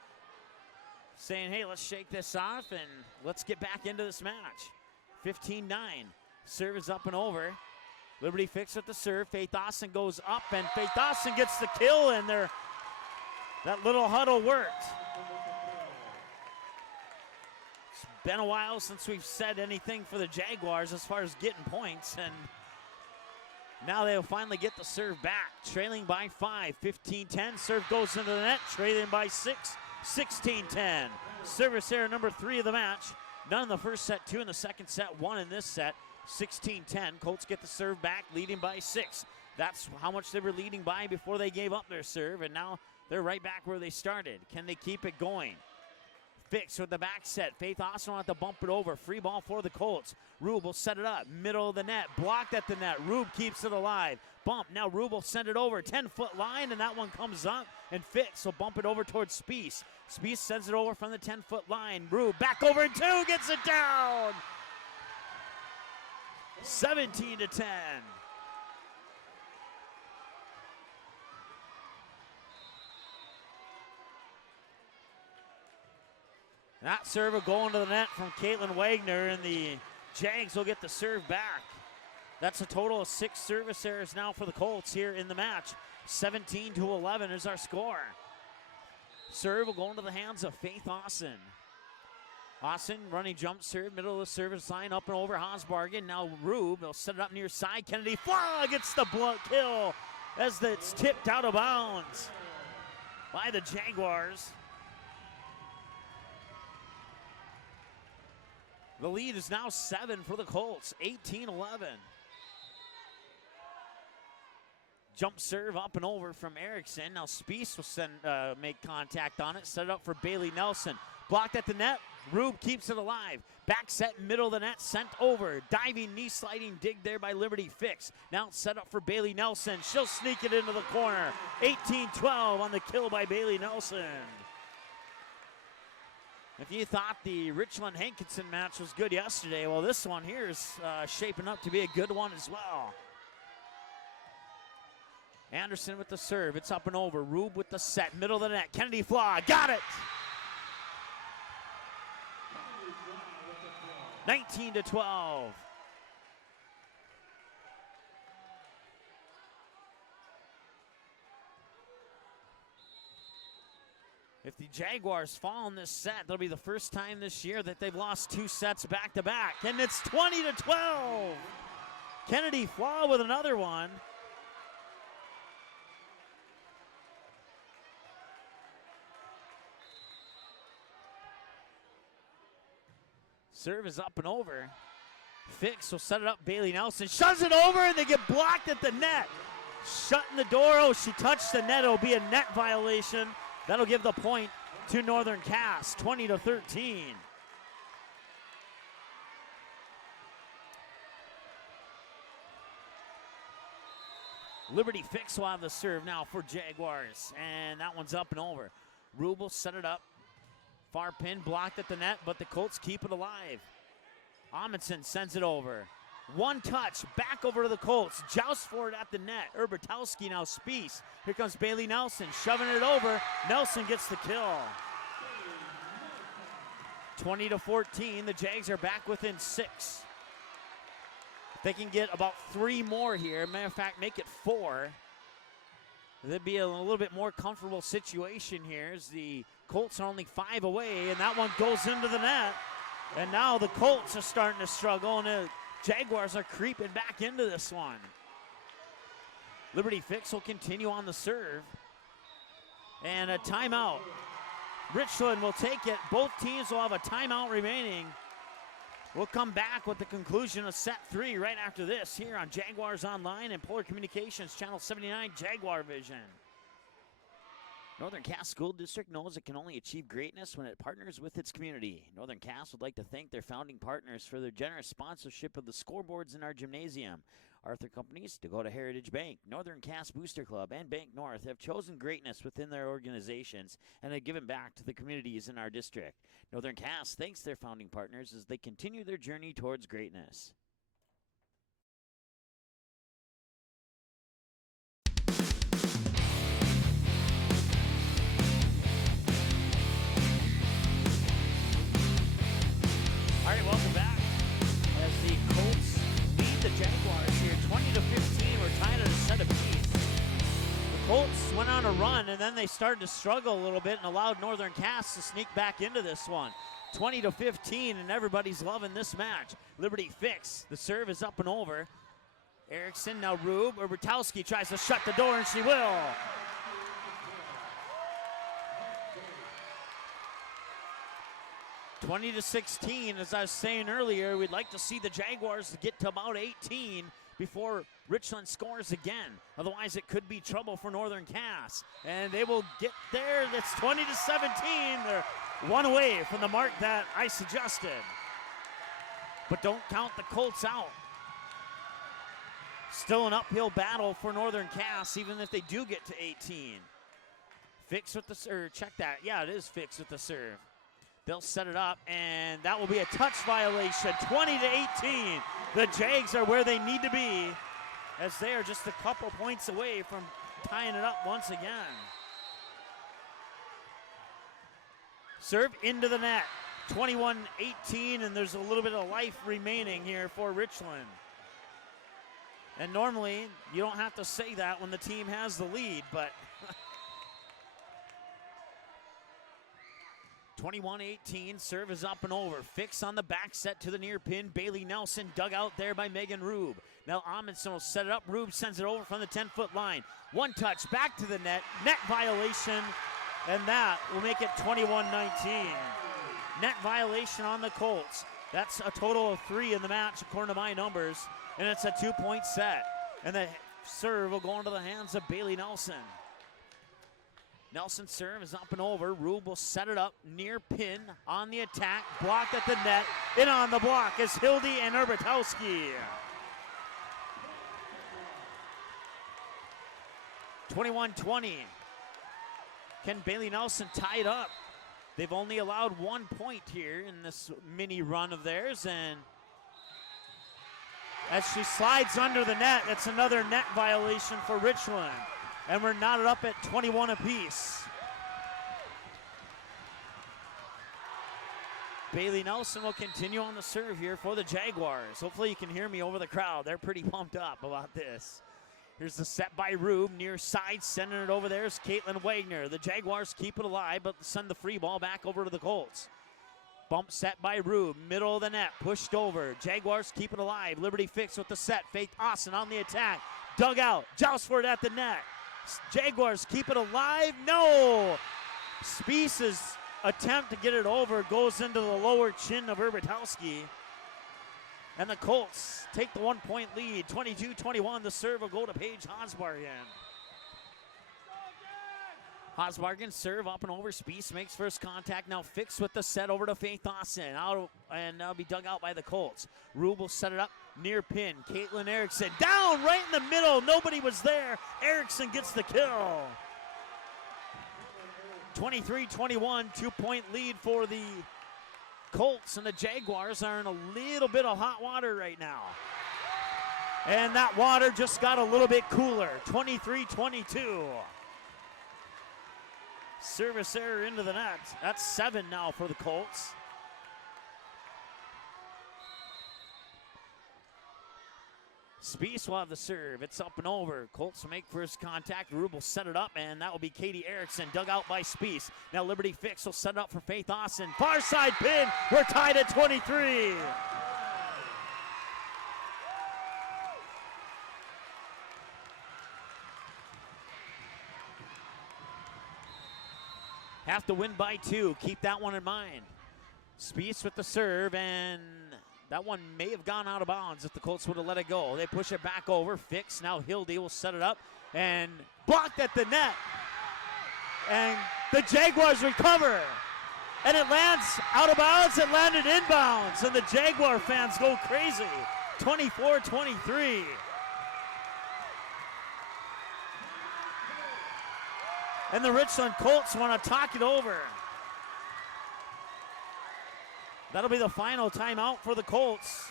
Saying, hey, let's shake this off and let's get back into this match. 15-9. Serve is up and over. Liberty Fix with the serve. Faith Austin goes up, and Faith Austin gets the kill, and that little huddle worked. It's been a while since we've said anything for the Jaguars as far as getting points, and now they'll finally get the serve back. Trailing by 5, 15-10. Serve goes into the net, trailing by 6. 16-10. Service error number 3 of the match. None in the first set, 2 in the second set, 1 in this set. 16-10. Colts get the serve back, leading by 6. That's how much they were leading by before they gave up their serve, and now they're right back where they started. Can they keep it going? Fix with the back set. Faith Austin will have to bump it over. Free ball for the Colts. Rube will set it up. Middle of the net. Blocked at the net. Rube keeps it alive. Bump. Now Rube will send it over. 10-foot line, and that one comes up. And Fix will bump it over towards Spiess. Spiess sends it over from the 10-foot line. Rube back over 2. Gets it down. 17-10. That serve will go into the net from Caitlin Wagner, and the Jags will get the serve back. That's a total of 6 service errors now for the Colts here in the match. 17-11 is our score. Serve will go into the hands of Faith Austin. Austin running jump serve, middle of the service line, up and over Hosbargen. Now Rube will set it up near side. Kennedy gets the kill as it's tipped out of bounds by the Jaguars. The lead is now 7 for the Colts, 18-11. Jump serve up and over from Erickson. Now Spiess will make contact on it, set it up for Bailey Nelson. Blocked at the net, Rube keeps it alive. Back set, middle of the net, sent over. Diving, knee sliding dig there by Liberty Fix. Now set up for Bailey Nelson. She'll sneak it into the corner. 18-12 on the kill by Bailey Nelson. If you thought the Richland-Hankinson match was good yesterday, well, this one here is shaping up to be a good one as well. Anderson with the serve. It's up and over. Rube with the set. Middle of the net. Kennedy Flaw. Got it! 19-12. If the Jaguars fall in this set, that'll be the first time this year that they've lost 2 sets back-to-back. And it's 20-12. Kennedy Flaw with another one. Serve is up and over. Fix will set it up. Bailey Nelson shoves it over, and they get blocked at the net. Shutting the door. Oh, she touched the net. It'll be a net violation. That'll give the point to Northern Cass, 20-13. Liberty Fix will have the serve now for Jaguars, and that one's up and over. Rube will set it up. Far pin blocked at the net, but the Colts keep it alive. Amundsen sends it over. One touch, back over to the Colts. Joust for it at the net. Urbatowski now Spies. Here comes Bailey Nelson, shoving it over. Nelson gets the kill. 20-14, the Jags are back within 6. If they can get about 3 more here, matter of fact, make it 4, there'd be a little bit more comfortable situation here as the Colts are only 5 away, and that one goes into the net. And now the Colts are starting to struggle, and the Jaguars are creeping back into this one. Liberty Fix will continue on the serve. And a timeout. Richland will take it. Both teams will have a timeout remaining. We'll come back with the conclusion of set 3 right after this here on Jaguars Online and Polar Communications Channel 79 Jaguar Vision. Northern Cass School District knows it can only achieve greatness when it partners with its community. Northern Cass would like to thank their founding partners for their generous sponsorship of the scoreboards in our gymnasium. Arthur Companies, Dakota Heritage Bank, Northern Cass Booster Club, and Bank North have chosen greatness within their organizations and have given back to the communities in our district. Northern Cass thanks their founding partners as they continue their journey towards greatness. All right, welcome back as the Colts lead the Jaguars here 20-15. We're tied at a set apiece. The Colts went on a run, and then they started to struggle a little bit and allowed Northern Cass to sneak back into this one. 20-15, and everybody's loving this match. Liberty Fix. The serve is up and over. Erickson, now Rube. Urbatowski tries to shut the door, and she will. (20-16), as I was saying earlier, we'd like to see the Jaguars get to about 18 before Richland scores again. Otherwise, it could be trouble for Northern Cass. And they will get there. That's 20-17. They're one away from the mark that I suggested. But don't count the Colts out. Still an uphill battle for Northern Cass, even if they do get to 18. Fix with the serve. Check that. Yeah, it is Fix with the serve. They'll set it up, and that will be a touch violation. 20-18. The Jags are where they need to be, as they are just a couple points away from tying it up once again. Serve into the net. 21-18, and there's a little bit of life remaining here for Richland. And normally, you don't have to say that when the team has the lead, but 21-18, serve is up and over. Fix on the back set to the near pin. Bailey Nelson dug out there by Megan Rube. Now Amundsen will set it up. Rube sends it over from the 10-foot line. One touch back to the net. Net violation, and that will make it 21-19. Net violation on the Colts. That's a total of 3 in the match according to my numbers, and it's a 2-point set. And the serve will go into the hands of Bailey Nelson. Nelson serve is up and over. Rube will set it up near pin on the attack. Blocked at the net. In on the block is Hildy and Erbatowski. 21-20. Can Bailey Nelson tie it up? They've only allowed 1 point here in this mini run of theirs, and as she slides under the net, it's another net violation for Richland. And we're knotted up at 21 apiece. Bailey Nelson will continue on the serve here for the Jaguars. Hopefully you can hear me over the crowd. They're pretty pumped up about this. Here's the set by Rube, near side, sending it over there is Caitlin Wagner. The Jaguars keep it alive, but send the free ball back over to the Colts. Bump set by Rube, middle of the net, pushed over. Jaguars keep it alive. Liberty Fix with the set. Faith Austin on the attack. Dug out, joust for it at the net. Jaguars keep it alive. No! Spice's attempt to get it over goes into the lower chin of Erbatowski. And the Colts take the 1 point lead. 22-21. The serve will go to Paige Hosbargen. Hosbargen serve up and over. Spice makes first contact. Now Fix with the set over to Faith Austin. Out, and now be dug out by the Colts. Rube will set it up near pin. Caitlin Erickson down right in the middle. Nobody was there. Erickson gets the kill. 23-21. 2 point lead for the Colts, and the Jaguars are in a little bit of hot water right now. And that water just got a little bit cooler. 23-22. Service error into the net. That's 7 now for the Colts. Spice will have the serve. It's up and over. Colts will make first contact. Rube will set it up, and that will be Katie Erickson, dug out by Spice. Now Liberty Fix will set it up for Faith Austin. Far side pin. We're tied at 23. Have to win by 2. Keep that one in mind. Spice with the serve, and that one may have gone out of bounds if the Colts would have let it go. They push it back over. Fix. Now Hildy will set it up and blocked at the net. And the Jaguars recover. And it lands out of bounds. It landed inbounds. And the Jaguar fans go crazy. 24-23. And the Richland Colts want to talk it over. That'll be the final timeout for the Colts.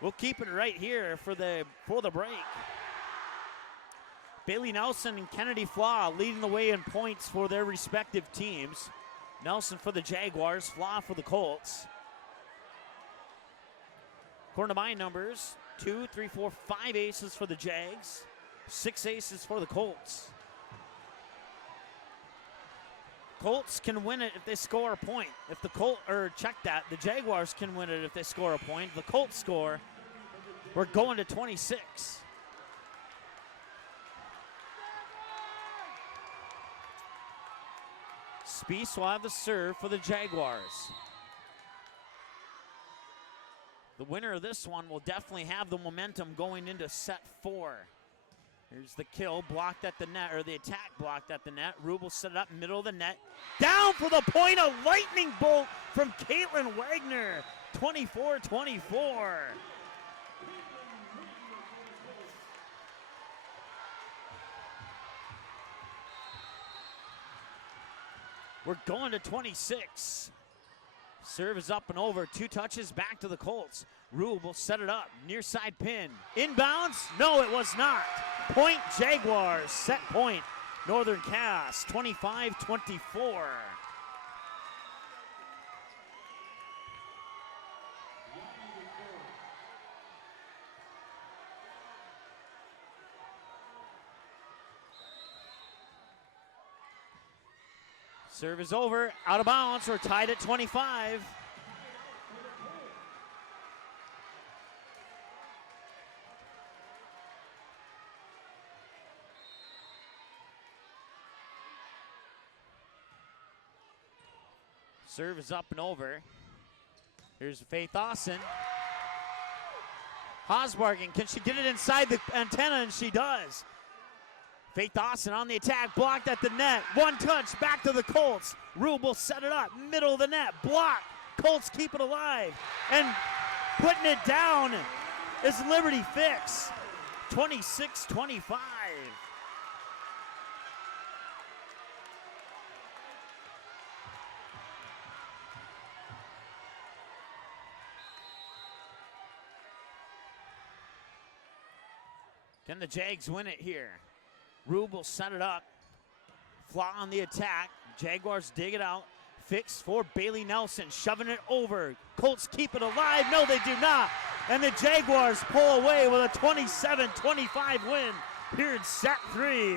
We'll keep it right here for the break. Bailey Nelson and Kennedy Flaw leading the way in points for their respective teams. Nelson for the Jaguars, Flaw for the Colts. According to my numbers, 2, 3, 4, 5 aces for the Jags, 6 aces for the Colts. Colts can win it if they score a point. If the the Jaguars can win it if they score a point. If the Colts score, we're going to 26. Spice will have the serve for the Jaguars. The winner of this one will definitely have the momentum going into set 4. Here's the kill, blocked at the net, or the attack blocked at the net. Rube will set it up middle of the net. Down for the point, a lightning bolt from Caitlin Wagner. 24-24. We're going to 26. Serve is up and over. 2 touches back to the Colts. Rube will set it up. Near side pin. Inbounds? No, it was not. Point Jaguars. Set point. Northern Cass. 25-24. Serve is over. Out of bounds. We're tied at 25. Serve is up and over. Here's Faith Austin. Hosbargen, can she get it inside the antenna? And she does. Faith Austin on the attack, blocked at the net. One touch, back to the Colts. Rube will set it up, middle of the net, block. Colts keep it alive. And putting it down is Liberty Fix, 26-25. Can the Jags win it here? Rube will set it up. Flaw on the attack. Jaguars dig it out. Fix for Bailey Nelson, shoving it over. Colts keep it alive. No, they do not. And the Jaguars pull away with a 27-25 win here in set 3.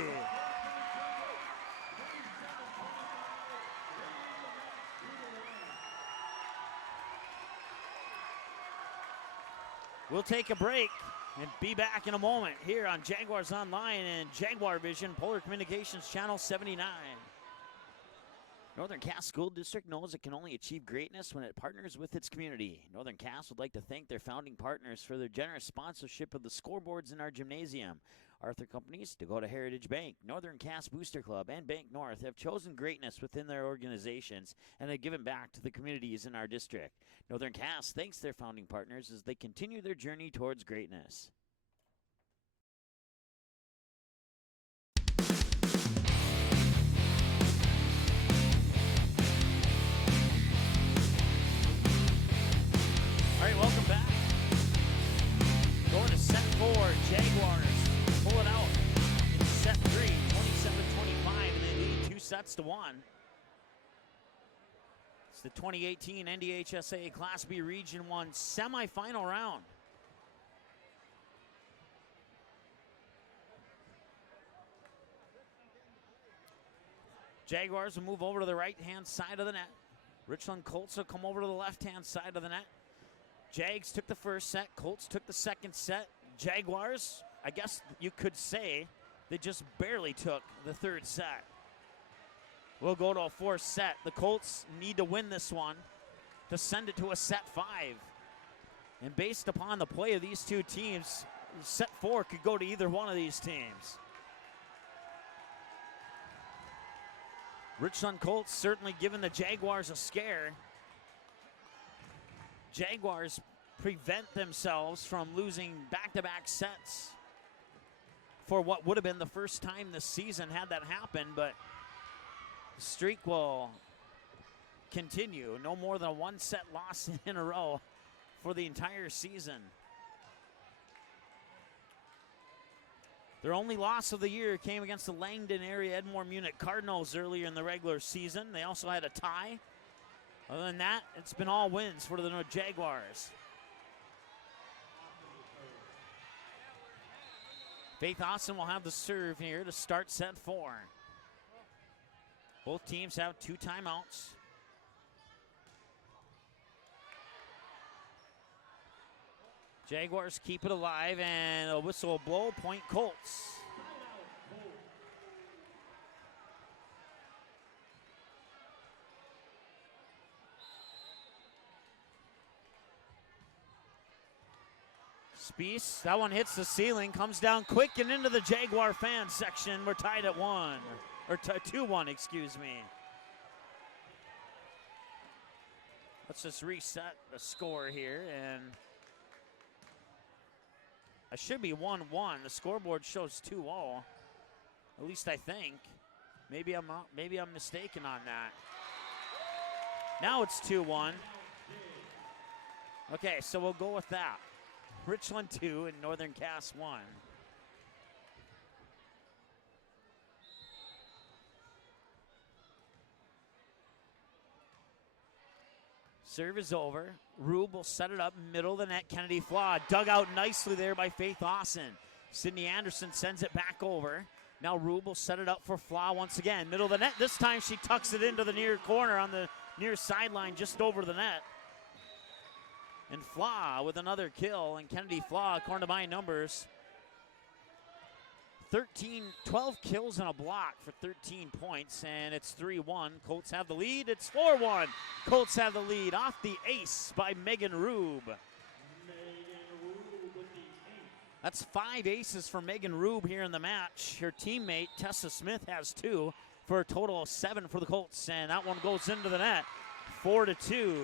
We'll take a break and be back in a moment here on Jaguars Online and Jaguar Vision, Polar Communications Channel 79. Northern Cass School District knows it can only achieve greatness when it partners with its community. Northern Cass would like to thank their founding partners for their generous sponsorship of the scoreboards in our gymnasium. Arthur Companies, Dakota Heritage Bank, Northern Cass Booster Club, and Bank North have chosen greatness within their organizations and have given back to the communities in our district. Northern Cass thanks their founding partners as they continue their journey towards greatness. All right, welcome back. Going to set 4, Jaguars pull it out in set 3, 27-25, and they lead 2-1. It's the 2018 NDHSA Class B Region 1 semifinal round. Jaguars will move over to the right-hand side of the net. Richland Colts will come over to the left-hand side of the net. Jags took the first set. Colts took the second set. Jaguars, I guess you could say, they just barely took the third set. We'll go to a fourth set. The Colts need to win this one to send it to a set 5. And based upon the play of these two teams, set 4 could go to either one of these teams. Richland Colts certainly giving the Jaguars a scare. Jaguars prevent themselves from losing back-to-back sets for what would have been the first time this season had that happen, but the streak will continue. No more than a one-set loss in a row for the entire season. Their only loss of the year came against the Langdon area Edmore Munich Cardinals earlier in the regular season. They also had a tie. Other than that, it's been all wins for the Jaguars. Faith Austin will have the serve here to start set 4. Both teams have 2 timeouts. Jaguars keep it alive, and a whistle will blow, point Colts. Spies, that one hits the ceiling, comes down quick and into the Jaguar fan section. We're tied at 1, or 2-1, excuse me. Let's just reset the score here, and it should be 1-1. The scoreboard shows 2-0, at least I think. Maybe I'm mistaken on that. Now it's 2-1. Okay, so we'll go with that. Richland 2 and Northern Cass 1. Serve is over. Rube will set it up, middle of the net. Kennedy Flaw dug out nicely there by Faith Austin. Sydney Anderson sends it back over. Now Rube will set it up for Flaw once again. Middle of the net. This time she tucks it into the near corner on the near sideline just over the net. And Flaw with another kill. And Kennedy Flaw, according to my numbers, 12 kills and a block for 13 points, and it's 3-1. Colts have the lead. It's 4-1. Colts have the lead off the ace by Megan Rube. That's 5 aces for Megan Rube here in the match. Her teammate, Tessa Smith, has 2 for a total of 7 for the Colts. And that one goes into the net, 4-2.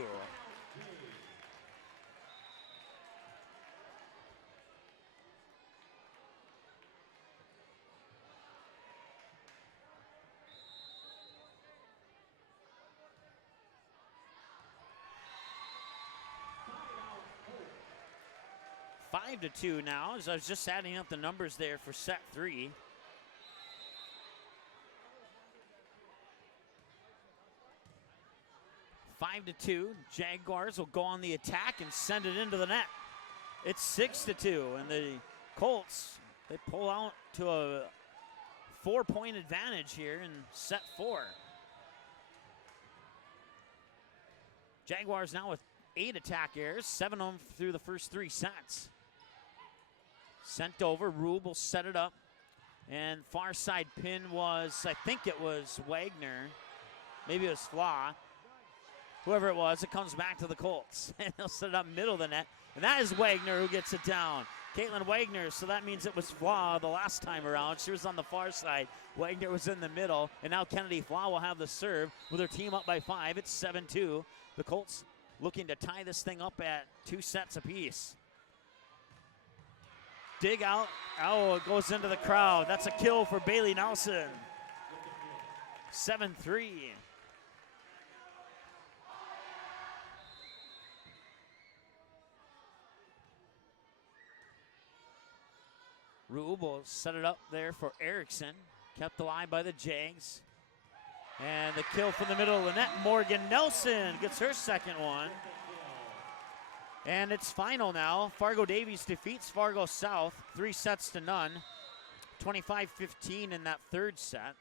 Five to 2 now, as I was just adding up the numbers there for set 3. Five to 2. Jaguars will go on the attack and send it into the net. It's 6-2, and the Colts, they pull out to a 4-point advantage here in set 4. Jaguars now with 8 attack errors, 7 of them through the first 3 sets. Sent over, Rube will set it up. And far side pin was, I think it was Wagner. Maybe it was Flaw. Whoever it was, it comes back to the Colts. And they'll set it up middle of the net. And that is Wagner who gets it down. Caitlin Wagner, so that means it was Flaw the last time around. She was on the far side. Wagner was in the middle. And now Kennedy Flaw will have the serve with her team up by 5. It's 7-2. The Colts looking to tie this thing up at 2 sets apiece. Dig out. Oh, it goes into the crowd. That's a kill for Bailey Nelson. 7-3. Rube will set it up there for Erickson. Kept alive by the Jags. And the kill from the middle of the net. Morgan Nelson gets her second one. And it's final now. Fargo Davies defeats Fargo South 3-0. 25-15 in that third set.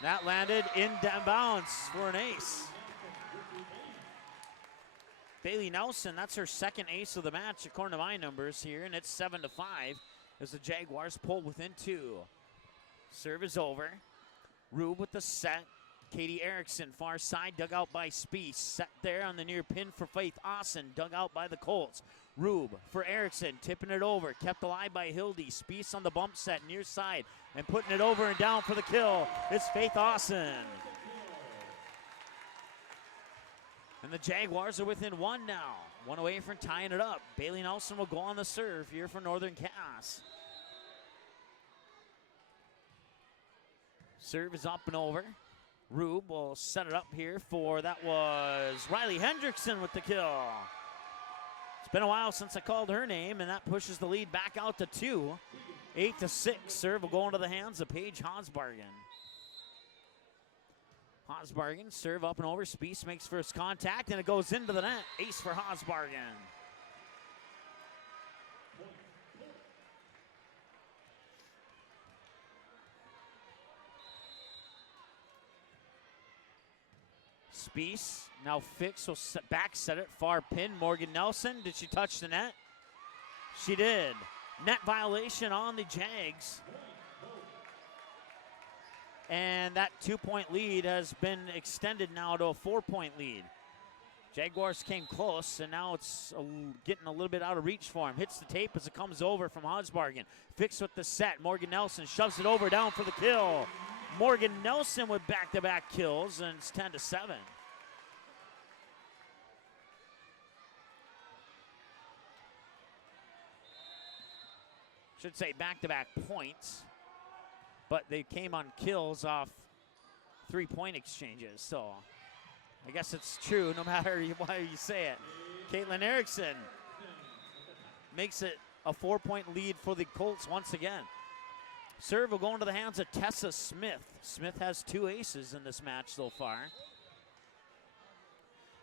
That landed in bounds for an ace. Bailey Nelson, that's her second ace of the match according to my numbers here, and it's 7-5 as the Jaguars pull within 2. Serve is over. Rube with the set. Katie Erickson, far side, dug out by Speece. Set there on the near pin for Faith Austin, dug out by the Colts. Rube for Erickson, tipping it over. Kept alive by Hildy. Speece on the bump set, near side, and putting it over and down for the kill. It's Faith Austin. And the Jaguars are within 1 now. 1 away from tying it up. Bailey Nelson will go on the serve here for Northern Cass. Serve is up and over. Rube will set it up here for, that was Riley Hendrickson with the kill. It's been a while since I called her name, and that pushes the lead back out to 2. 8-6. Serve will go into the hands of Paige Hosbargen. Hosbargen, serve up and over. Speece makes first contact, and it goes into the net. Ace for Hosbargen. Speece now fix, will back set it, far pin. Morgan Nelson, did she touch the net? She did. Net violation on the Jags. And that 2-point lead has been extended now to a 4-point lead. Jaguars came close, and now it's getting a little bit out of reach for him. Hits the tape as it comes over from Hosbargen. Fix with the set. Morgan Nelson shoves it over, down for the kill. Morgan Nelson with back-to-back kills, and it's 10-7. Should say back-to-back points, but they came on kills off 3-point exchanges, so I guess it's true no matter why you say it. Caitlin Erickson makes it a 4-point lead for the Colts once again. Serve will go into the hands of Tessa Smith. Smith has 2 aces in this match so far,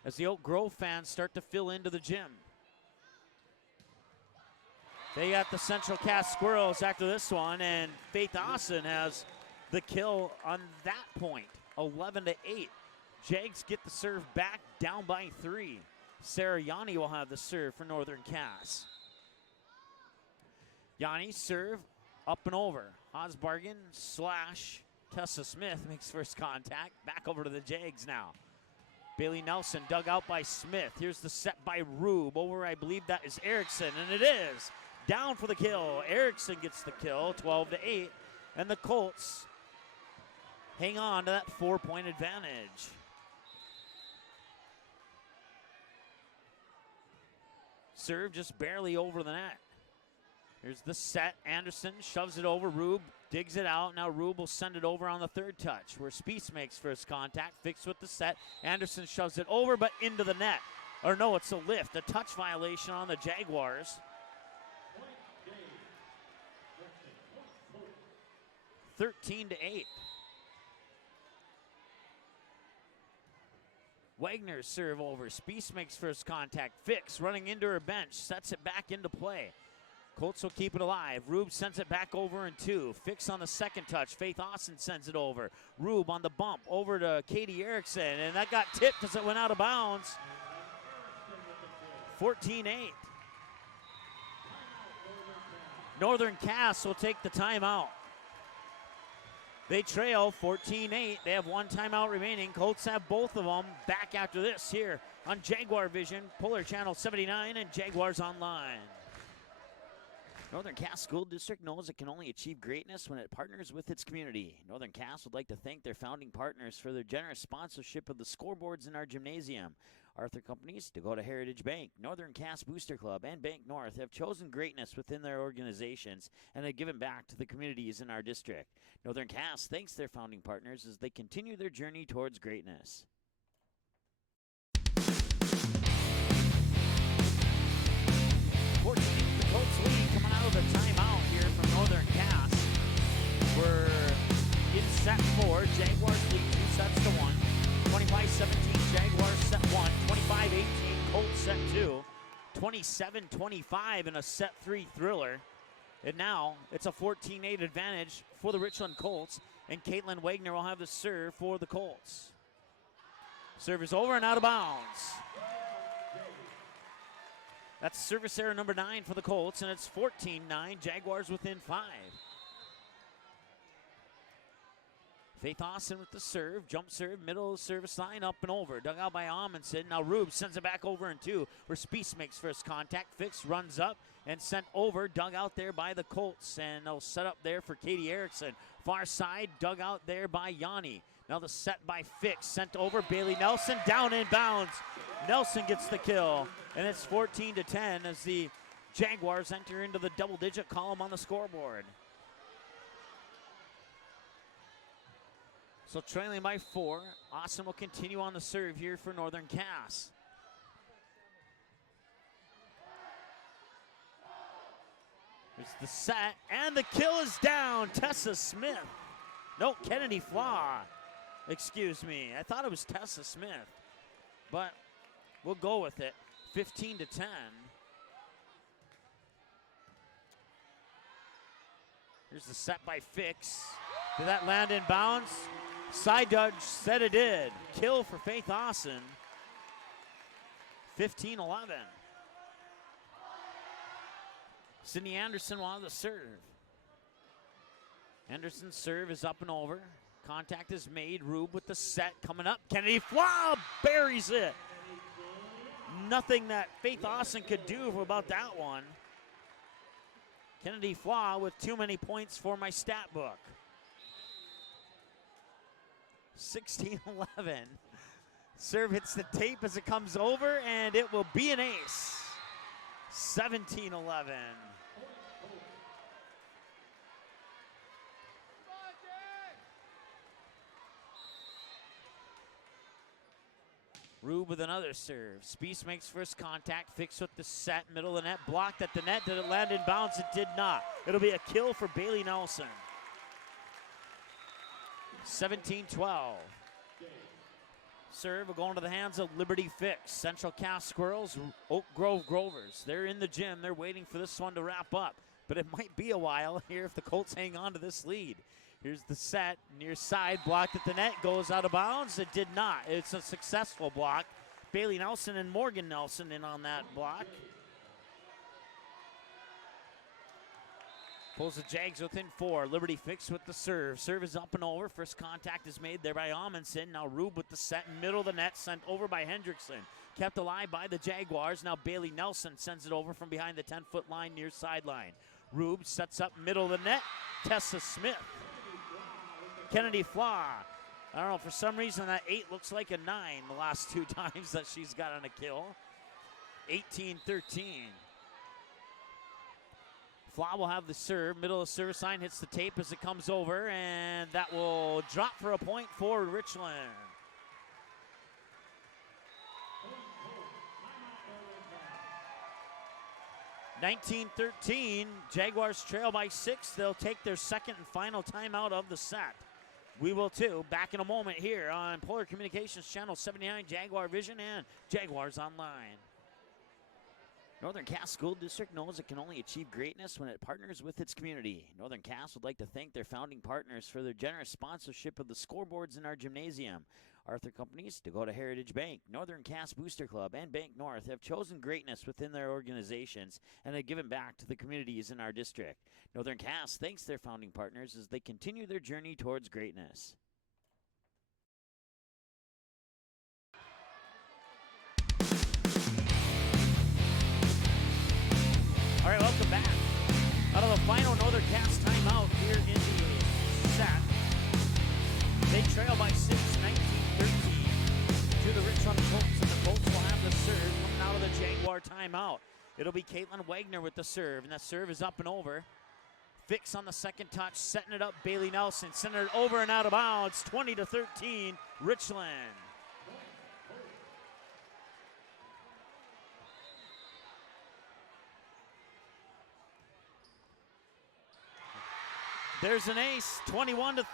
as the Oak Grove fans start to fill into the gym. They got the Central Cass Squirrels after this one, and Faith Austin has the kill on that point, 11-8. Jags get the serve back, down by 3. Sarah Yanni will have the serve for Northern Cass. Yanni serve up and over. Hosbargen / Tessa Smith makes first contact. Back over to the Jags now. Bailey Nelson dug out by Smith. Here's the set by Rube. Over, I believe that is Erickson, and it is. Down for the kill. Erickson gets the kill, 12-8. And the Colts hang on to that 4-point advantage. Serve just barely over the net. Here's the set. Anderson shoves it over. Rube digs it out. Now Rube will send it over on the third touch where Spiess makes first contact. Fix with the set. Anderson shoves it over but into the net. Or no, it's a lift. A touch violation on the Jaguars. 13-8. Wagner's serve over. Spiess makes first contact. Fix running into her bench. Sets it back into play. Colts will keep it alive. Rube sends it back over in two. Fix on the second touch. Faith Austin sends it over. Rube on the bump over to Katie Erickson. And that got tipped as it went out of bounds. 14-8. Northern Cass will take the timeout. They trail 14-8. They have one timeout remaining. Colts have both of them. Back after this here on Jaguar Vision, Polar Channel 79, and Jaguars Online. Northern Cass School District knows it can only achieve greatness when it partners with its community. Northern Cass would like to thank their founding partners for their generous sponsorship of the scoreboards in our gymnasium. Arthur Companies, Dakota Heritage Bank, Northern Cass Booster Club, and Bank North have chosen greatness within their organizations and have given back to the communities in our district. Northern Cass thanks their founding partners as they continue their journey towards greatness. 14, the Colts lead coming out of the timeout here from Northern Cass. We're in set 4. Jaguars lead 2 sets to 1. 25-17, Jaguars set 1. 25-18, Colts set 2. 27-25 in a set 3 thriller. And now it's a 14-8 advantage for the Richland Colts. And Caitlin Wagner will have the serve for the Colts. Serve is over and out of bounds. That's service error number 9 for the Colts, and it's 14-9. Jaguars within 5. Faith Austin with the serve. Jump serve, middle of the service line, up and over. Dug out by Amundsen. Now Rube sends it back over in 2, where Spiess makes first contact. Fix runs up and sent over. Dug out there by the Colts, and they'll set up there for Katie Erickson. Far side, dug out there by Yanni. Now the set by Fix, sent over. Bailey Nelson down in bounds. Nelson gets the kill, and it's 14-10 as the Jaguars enter into the double-digit column on the scoreboard. So trailing by 4. Austin will continue on the serve here for Northern Cass. There's the set, and the kill is down. Tessa Smith. No, Kennedy Flaw. Excuse me. I thought it was Tessa Smith, but we'll go with it. 15-10. Here's the set by Fix. Did that land in bounds? Side dodge said it did. Kill for Faith Austin. 15-11. Sydney Anderson will have the serve. Anderson's serve is up and over. Contact is made. Rube with the set coming up. Kennedy Flaw buries it. Nothing that Faith Austin could do about that one. Kennedy Flaw with too many points for my stat book. 16-11. Serve hits the tape as it comes over, and it will be an ace. 17-11. Rube with another serve. Spiess makes first contact. Fix with the set. Middle of the net. Blocked at the net. Did it land in bounds? It did not. It'll be a kill for Bailey Nelson. 17-12. Serve will go into the hands of Liberty Fix. Central Cass Squirrels, Oak Grove Grovers. They're in the gym. They're waiting for this one to wrap up. But it might be a while here if the Colts hang on to this lead. Here's the set, near side, blocked at the net, goes out of bounds. It did not. It's a successful block. Bailey Nelson and Morgan Nelson in on that block. Pulls the Jags within 4. Liberty Fix with the serve. Serve is up and over. First contact is made there by Amundsen. Now Rube with the set. Middle of the net. Sent over by Hendrickson. Kept alive by the Jaguars. Now Bailey Nelson sends it over from behind the 10-foot line near sideline. Rube sets up middle of the net. Tessa Smith. Kennedy Flaw. I don't know, for some reason that 8 looks like a 9 the last 2 times that she's got on a kill. 18-13. Flaw will have the serve. Middle of the service line, hits the tape as it comes over, and that will drop for a point for Richland. (19-13). Jaguars trail by 6. They'll take their second and final timeout of the set. We will too. Back in a moment here on Polar Communications Channel 79, Jaguar Vision and Jaguars Online. Northern Cass School District knows it can only achieve greatness when it partners with its community. Northern Cass would like to thank their founding partners for their generous sponsorship of the scoreboards in our gymnasium. Arthur Companies, Dakota Heritage Bank, Northern Cass Booster Club, and Bank North have chosen greatness within their organizations and have given back to the communities in our district. Northern Cass thanks their founding partners as they continue their journey towards greatness. All right, welcome back. Out of the final Northern Cass timeout here in the set. They trail by 6, 19-13 to the Richland Colts, and the Colts will have the serve coming out of the Jaguar timeout. It'll be Caitlin Wagner with the serve, and that serve is up and over. Fix on the second touch, setting it up. Bailey Nelson sending it over and out of bounds. 20-13, Richland. There's an ace, 21-13.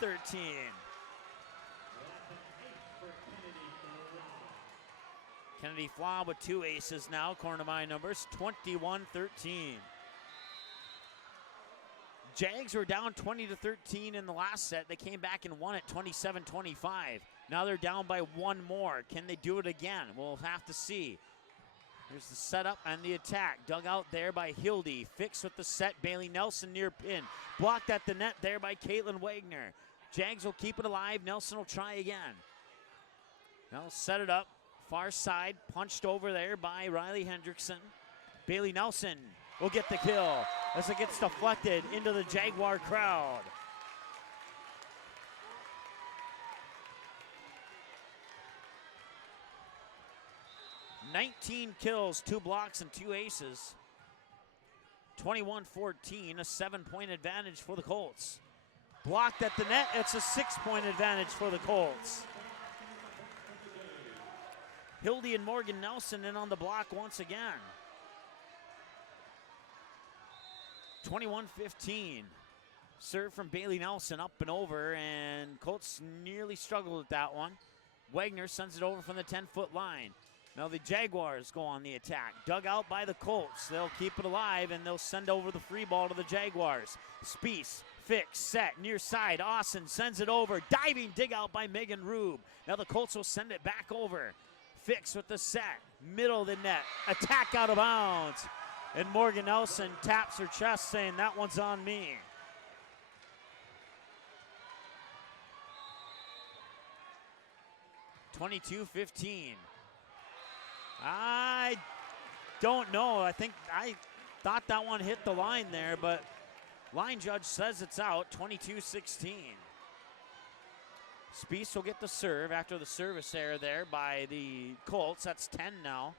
Kennedy Flaw with 2 aces now, according to my numbers, 21-13. Jags were down 20-13 in the last set. They came back and won it 27-25. Now they're down by 1 more. Can they do it again? We'll have to see. Here's the setup and the attack. Dug out there by Hildy. Fix with the set. Bailey Nelson near pin. Blocked at the net there by Caitlin Wagner. Jags will keep it alive. Nelson will try again. Now set it up. Far side. Punched over there by Riley Hendrickson. Bailey Nelson will get the kill as it gets deflected into the Jaguar crowd. (19 kills, 2 blocks, and 2 aces. 21-14, a 7-point advantage for the Colts. Blocked at the net, it's a 6-point advantage for the Colts. Hildy and Morgan Nelson in on the block once again. 21-15. Serve from Bailey Nelson up and over, and Colts nearly struggled with that one. Wagner sends it over from the 10-foot line. Now the Jaguars go on the attack. Dug out by the Colts. They'll keep it alive, and they'll send over the free ball to the Jaguars. Spiess, fix, set, near side. Austin sends it over. Diving dig out by Megan Rube. Now the Colts will send it back over. Fix with the set. Middle of the net. Attack out of bounds. And Morgan Nelson taps her chest saying, that one's on me. (22-15). I don't know. I thought that one hit the line there, but line judge says it's out. 22-16. Spiess will get the serve after the service error there by the Colts. That's 10 now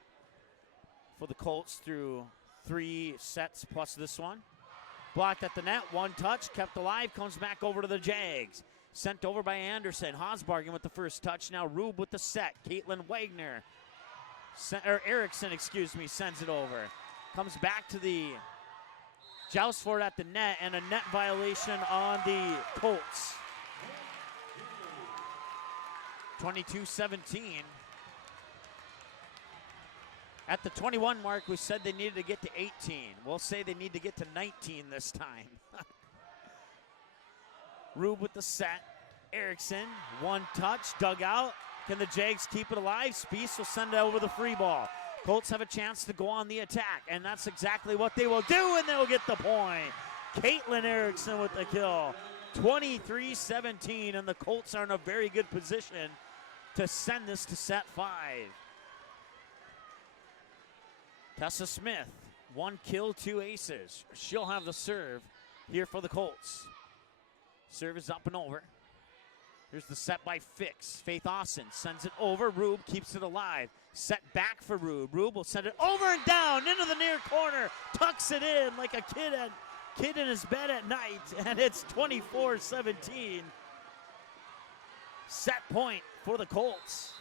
for the Colts through 3 sets plus this one. Blocked at the net, 1 touch, kept alive, comes back over to the Jags. Sent over by Anderson. Hosbargen with the first touch. Now Rube with the set. Caitlin Wagner. Erickson, sends it over. Comes back to the joust for it at the net, and a net violation on the Colts. 22-17. At the 21 mark, we said they needed to get to 18. We'll say they need to get to 19 this time. Rube with the set. Erickson, 1 touch, dug out. Can the Jags keep it alive? Spiess will send it over the free ball. Colts have a chance to go on the attack, and that's exactly what they will do, and they'll get the point. Caitlin Erickson with the kill. 23-17, and the Colts are in a very good position to send this to set 5. Tessa Smith, 1 kill, 2 aces. She'll have the serve here for the Colts. Serve is up and over. Here's the set by Fix. Faith Austin sends it over. Rube keeps it alive. Set back for Rube. Rube will send it over and down into the near corner. Tucks it in like a kid in his bed at night. And it's 24-17. Set point for the Colts.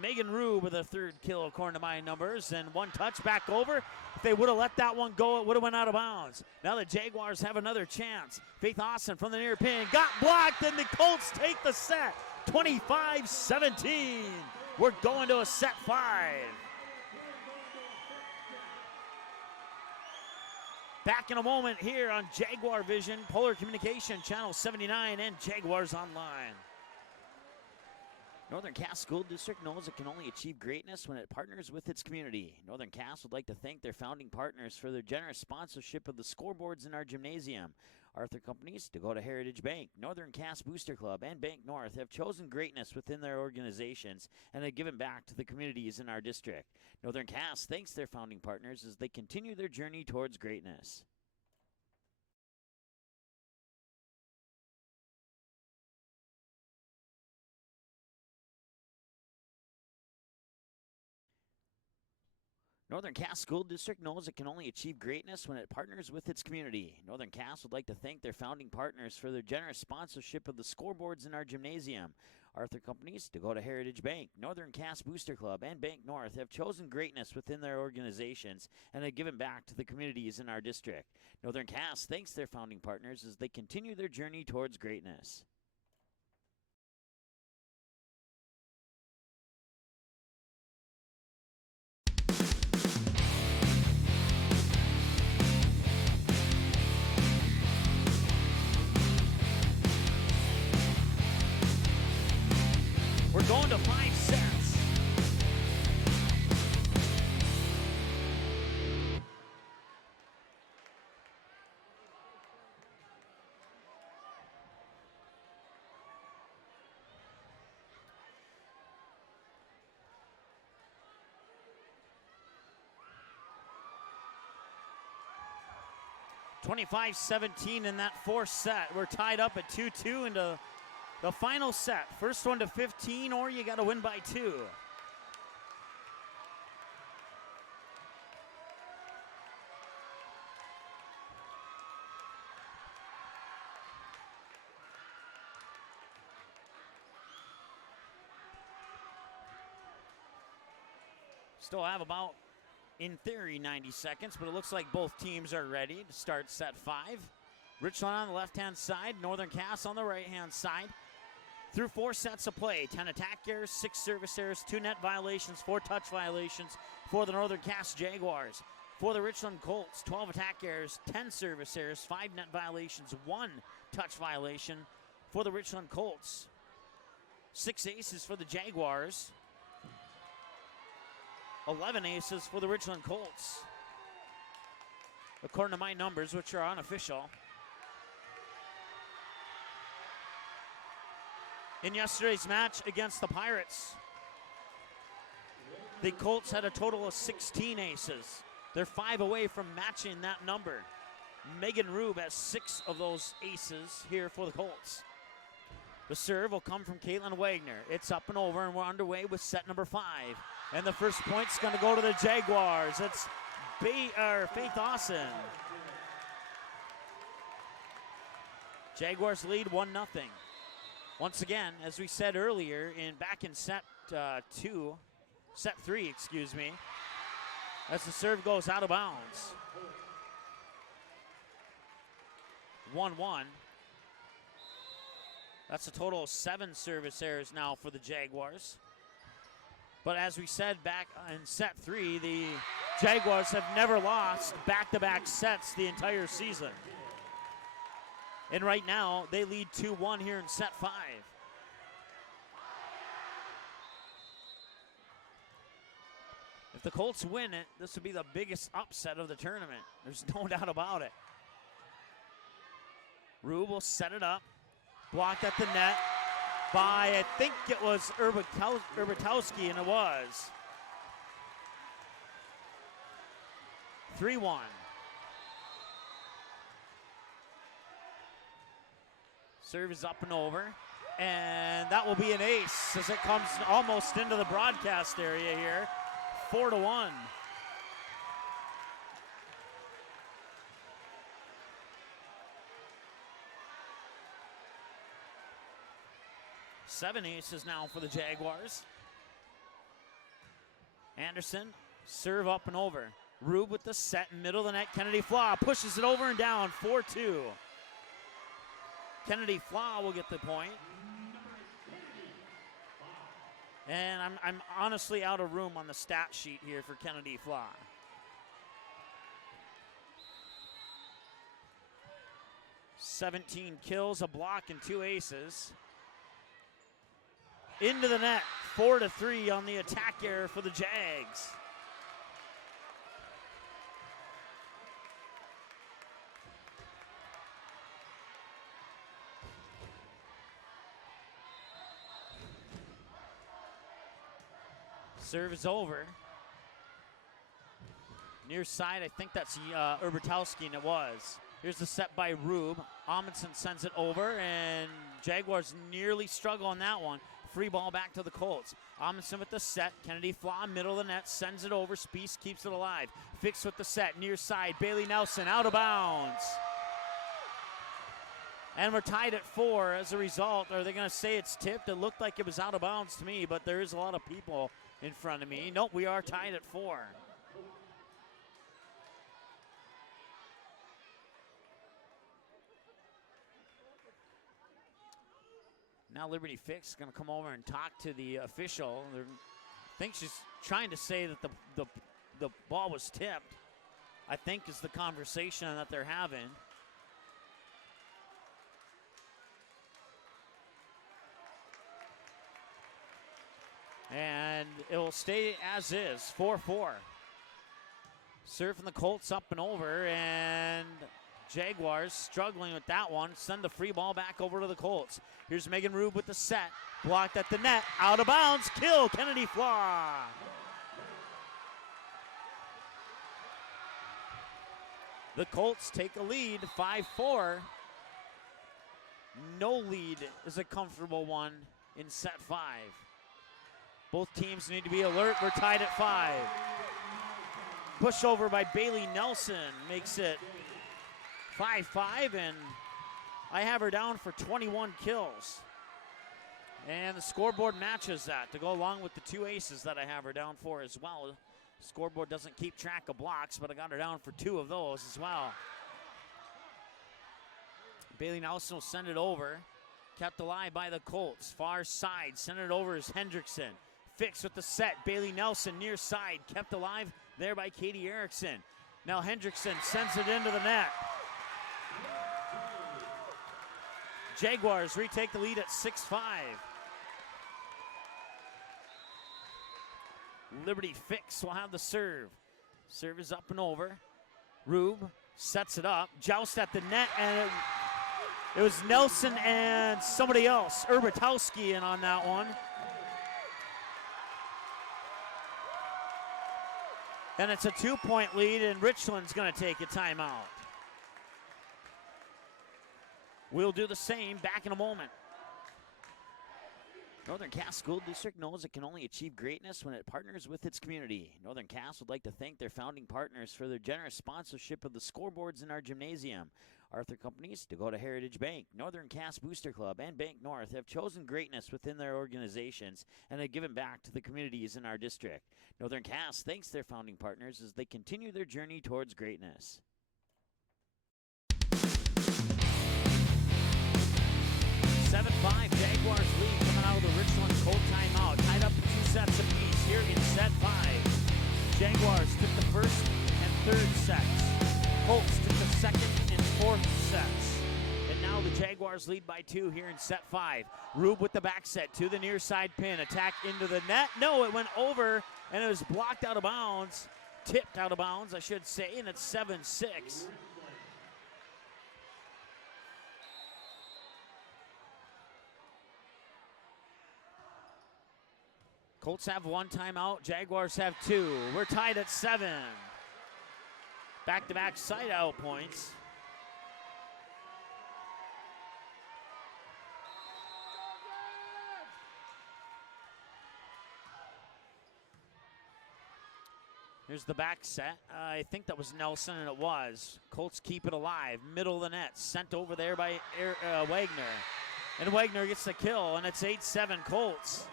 Megan Rube with a 3rd kill according to my numbers, and 1 touch back over. If they would have let that one go, it would have went out of bounds. Now the Jaguars have another chance. Faith Austin from the near pin got blocked, and the Colts take the set. 25-17. We're going to a set 5. Back in a moment here on Jaguar Vision, Polar Communication, Channel 79, and Jaguars Online. Northern Cass School District knows it can only achieve greatness when it partners with its community. Northern Cass would like to thank their founding partners for their generous sponsorship of the scoreboards in our gymnasium. Arthur Companies, Dakota Heritage Bank, Northern Cass Booster Club, and Bank North have chosen greatness within their organizations and have given back to the communities in our district. Northern Cass thanks their founding partners as they continue their journey towards greatness. Northern Cass School District knows it can only achieve greatness when it partners with its community. Northern Cass would like to thank their founding partners for their generous sponsorship of the scoreboards in our gymnasium. Arthur Companies, Dakota Heritage Bank, Northern Cass Booster Club, and Bank North have chosen greatness within their organizations and have given back to the communities in our district. Northern Cass thanks their founding partners as they continue their journey towards greatness. We're going to 5 sets. (25-17) in that 4th set. We're tied up at 2-2 into the final set. First one to 15, or you got to win by 2. Still have about, in theory, 90 seconds, but it looks like both teams are ready to start set 5. Richland on the left-hand side, Northern Cass on the right-hand side. Through 4 sets of play, 10 attack errors, 6 service errors, 2 net violations, 4 touch violations for the Northern Cass Jaguars. For the Richland Colts, 12 attack errors, 10 service errors, 5 net violations, 1 touch violation for the Richland Colts. 6 aces for the Jaguars. 11 aces for the Richland Colts, according to my numbers, which are unofficial. In yesterday's match against the Pirates, the Colts had a total of 16 aces. They're 5 away from matching that number. Megan Rube has 6 of those aces here for the Colts. The serve will come from Caitlin Wagner. It's up and over, and we're underway with set number 5. And the first point's going to go to the Jaguars. It's Faith Austin. Jaguars lead 1-0. Once again, as we said earlier, back in set 3, excuse me, as the serve goes out of bounds. 1-1. That's a total of 7 service errors now for the Jaguars. But as we said back in set 3, the Jaguars have never lost back-to-back sets the entire season. And right now, they lead 2-1 here in set 5. If If the Colts win it, this would be the biggest upset of the tournament. There's no doubt about it. Rube will set it up. Blocked at the net by, I think it was Urbatowski, and it was. 3-1. Serve is up and over, and that will be an ace as it comes almost into the broadcast area here. 4-1. Seven aces now for the Jaguars. Anderson, serve up and over. Rube with the set, middle of the net. Kennedy Flaw pushes it over and down, 4-2. Kennedy Flaw will get the point. And I'm honestly out of room on the stat sheet here for Kennedy Flaw. $17 kills, a block, and 2 aces. Into the net, 4-3 on the attack error for the Jags. Serve is over. Near side, I think that's Urbatowski, and it was. Here's the set by Rube. Amundsen sends it over, and Jaguars nearly struggle on that one. Free ball back to the Colts. Amundsen with the set. Kennedy Flaw, middle of the net, sends it over. Spiess keeps it alive. Fix with the set, near side. Bailey Nelson out of bounds. And we're tied at 4 as a result. Are they going to say it's tipped? It looked like it was out of bounds to me, but there is a lot of people in front of me. Nope, we are tied at 4. Now Liberty Fix is going to come over and talk to the official. I think she's trying to say that the ball was tipped, I think is the conversation that they're having. And it will stay as is, 4-4. Serve from the Colts up and over, and Jaguars struggling with that one. Send the free ball back over to the Colts. Here's Megan Rube with the set. Blocked at the net, out of bounds, kill, Kennedy Flaw. The Colts take a lead, 5-4. No lead is a comfortable one in set 5. Both teams need to be alert. We're tied at 5. Push over by Bailey Nelson makes it 5-5, and I have her down for 21 kills. And the scoreboard matches that to go along with the 2 aces that I have her down for as well. The scoreboard doesn't keep track of blocks, but I got her down for 2 of those as well. Bailey Nelson will send it over. Kept alive by the Colts. Far side, send it over is Hendrickson. Fix with the set. Bailey Nelson near side. Kept alive there by Katie Erickson. Now Hendrickson sends it into the net. Jaguars retake the lead at 6-5. Liberty Fix will have the serve. Serve is up and over. Rube sets it up. Joust at the net, and it was Nelson and somebody else. Urbatowski in on that one. And it's a 2-point lead, and Richland's going to take a timeout. We'll do the same back in a moment. Northern Cass School District knows it can only achieve greatness when it partners with its community. Northern Cass would like to thank their founding partners for their generous sponsorship of the scoreboards in our gymnasium. Arthur Companies, Dakota Heritage Bank, Northern Cass Booster Club, and Bank North have chosen greatness within their organizations and have given back to the communities in our district. Northern Cass thanks their founding partners as they continue their journey towards greatness. 7-5, Jaguars lead coming out of the Richland Colt timeout. Tied up to 2 sets apiece here in set 5. Jaguars took the first and third sets. Colts took the second and fourth sets. And now the Jaguars lead by 2 here in set 5. Rube with the back set to the near side pin. Attack into the net. No, it went over and it was blocked out of bounds, tipped out of bounds, I should say, and it's 7-6. Colts have 1 timeout, Jaguars have 2. We're tied at 7. Back-to-back side-out points. Here's the back set. I think that was Nelson, and it was. Colts keep it alive. Middle of the net. Sent over there by Wagner. And Wagner gets the kill, and it's 8-7 Colts.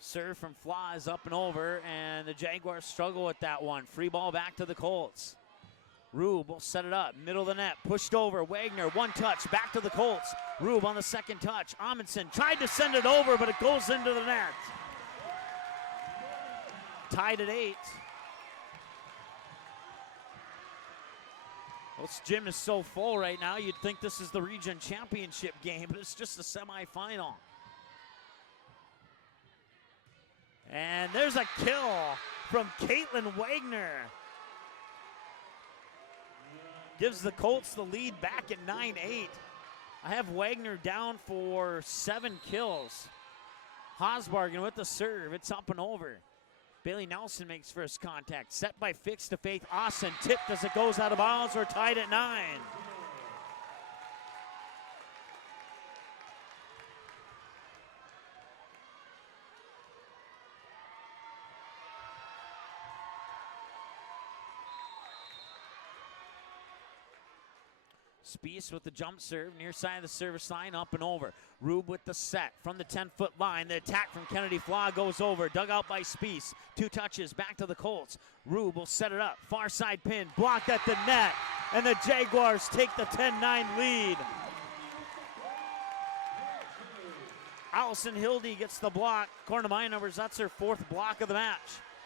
Serve from Flaw is up and over, and the Jaguars struggle with that one. Free ball back to the Colts. Rube will set it up, middle of the net, pushed over. Wagner, 1 touch, back to the Colts. Rube on the 2nd touch. Amundsen tried to send it over, but it goes into the net. Tied at 8. This gym is so full right now, you'd think this is the region championship game, but it's just the semifinal. And there's a kill from Caitlin Wagner. Gives the Colts the lead back at 9-8. I have Wagner down for 7 kills. Hosbargen with the serve. It's up and over. Bailey Nelson makes first contact. Set by Fix to Faith Austin. Tipped as it goes out of bounds. We're tied at 9. Spies with the jump serve, near side of the service line, up and over. Rube with the set from the 10-foot line. The attack from Kennedy Flaw goes over, dug out by Spies. 2 touches, back to the Colts. Rube will set it up, far side pin, blocked at the net, and the Jaguars take the 10-9 lead. Allison Hildy gets the block. According to my numbers, that's her 4th block of the match.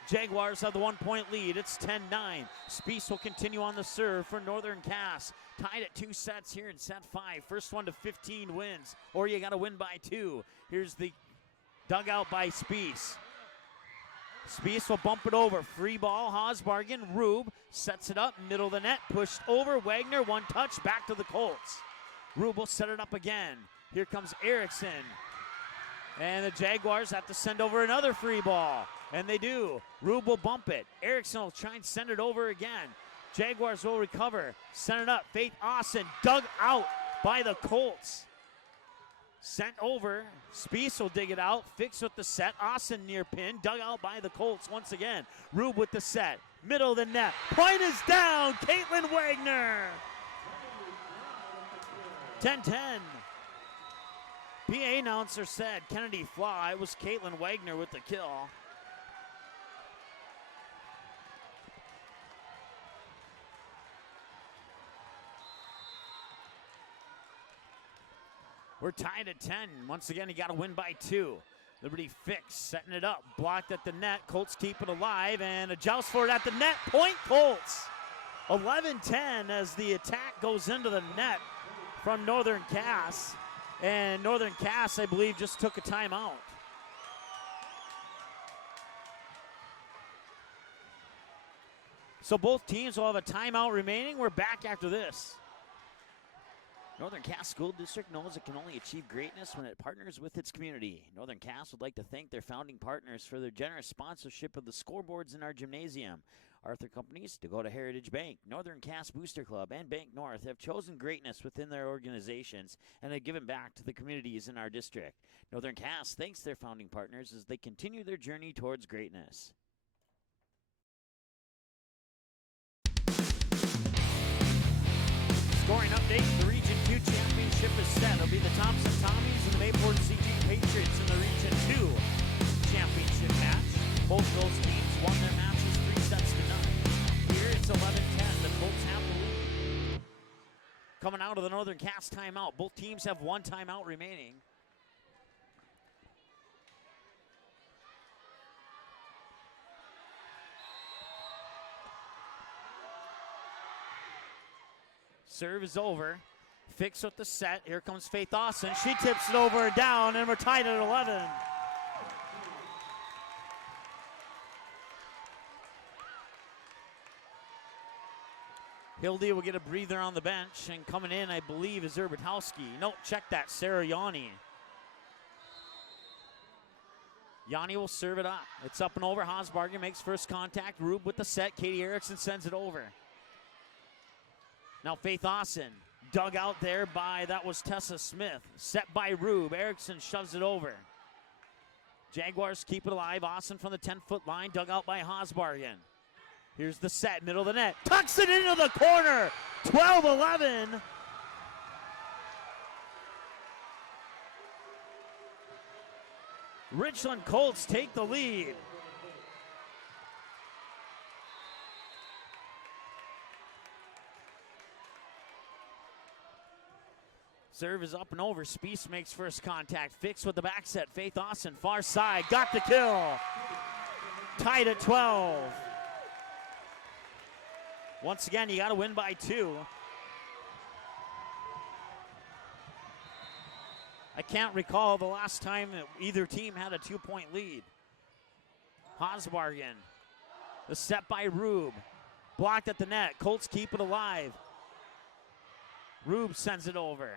Jaguars have the 1-point lead. It's 10-9. Spies will continue on the serve for Northern Cass. Tied at 2 sets here in set 5. First one to 15 wins, or you got to win by 2. Here's the dugout by Spies. Spies will bump it over. Free ball, Hosbargen. Rube sets it up, middle of the net, pushed over. Wagner, 1 touch, back to the Colts. Rube will set it up again. Here comes Erickson. And the Jaguars have to send over another free ball. And they do. Rube will bump it. Erickson will try and send it over again. Jaguars will recover. Send it up. Faith Austin dug out by the Colts. Sent over. Spies will dig it out. Fix with the set. Austin near pin. Dug out by the Colts once again. Rube with the set. Middle of the net. Point is down. Caitlin Wagner. 10-10. PA announcer said Kennedy Flaw. It was Caitlin Wagner with the kill. We're tied at 10. Once again, you got to win by 2. Liberty Fix setting it up. Blocked at the net. Colts keep it alive. And a joust for it at the net. Point Colts. 11-10 as the attack goes into the net from Northern Cass. And Northern Cass, I believe, just took a timeout. So both teams will have a timeout remaining. We're back after this. Northern Cass School District knows it can only achieve greatness when it partners with its community. Northern Cass would like to thank their founding partners for their generous sponsorship of the scoreboards in our gymnasium. Arthur Companies, Dakota Heritage Bank, Northern Cass Booster Club, and Bank North have chosen greatness within their organizations and have given back to the communities in our district. Northern Cass thanks their founding partners as they continue their journey towards greatness. Scoring update, the Region 2 championship is set. It'll be the Thompson Tommies and the Mayport CG Patriots in the Region 2 championship match. Both of those teams won their matches 3 sets to none. Here it's 11-10. The Colts have the lead. Coming out of the Northern Cass timeout. Both teams have 1 timeout remaining. Serve is over. Fix with the set. Here comes Faith Austin. She tips it over and down, and we're tied at 11. Hildy will get a breather on the bench, and coming in, I believe, is Urbitowski. Nope, check that, Sarah Yanni. Yanni will serve it up. It's up and over. Hosbarger makes first contact. Rube with the set. Katie Erickson sends it over. Now Faith Austin, dug out there by, that was Tessa Smith. Set by Rube. Erickson shoves it over. Jaguars keep it alive. Austin from the 10-foot line, dug out by Hosbargen. Here's the set, middle of the net. Tucks it into the corner. 12-11. Richland Colts take the lead. Serve is up and over. Spiess makes first contact. Fix with the back set. Faith Austin, far side. Got the kill. Tied at 12. Once again, you got to win by 2. I can't recall the last time that either team had a 2-point lead. Hosbargen. The set by Rube. Blocked at the net. Colts keep it alive. Rube sends it over.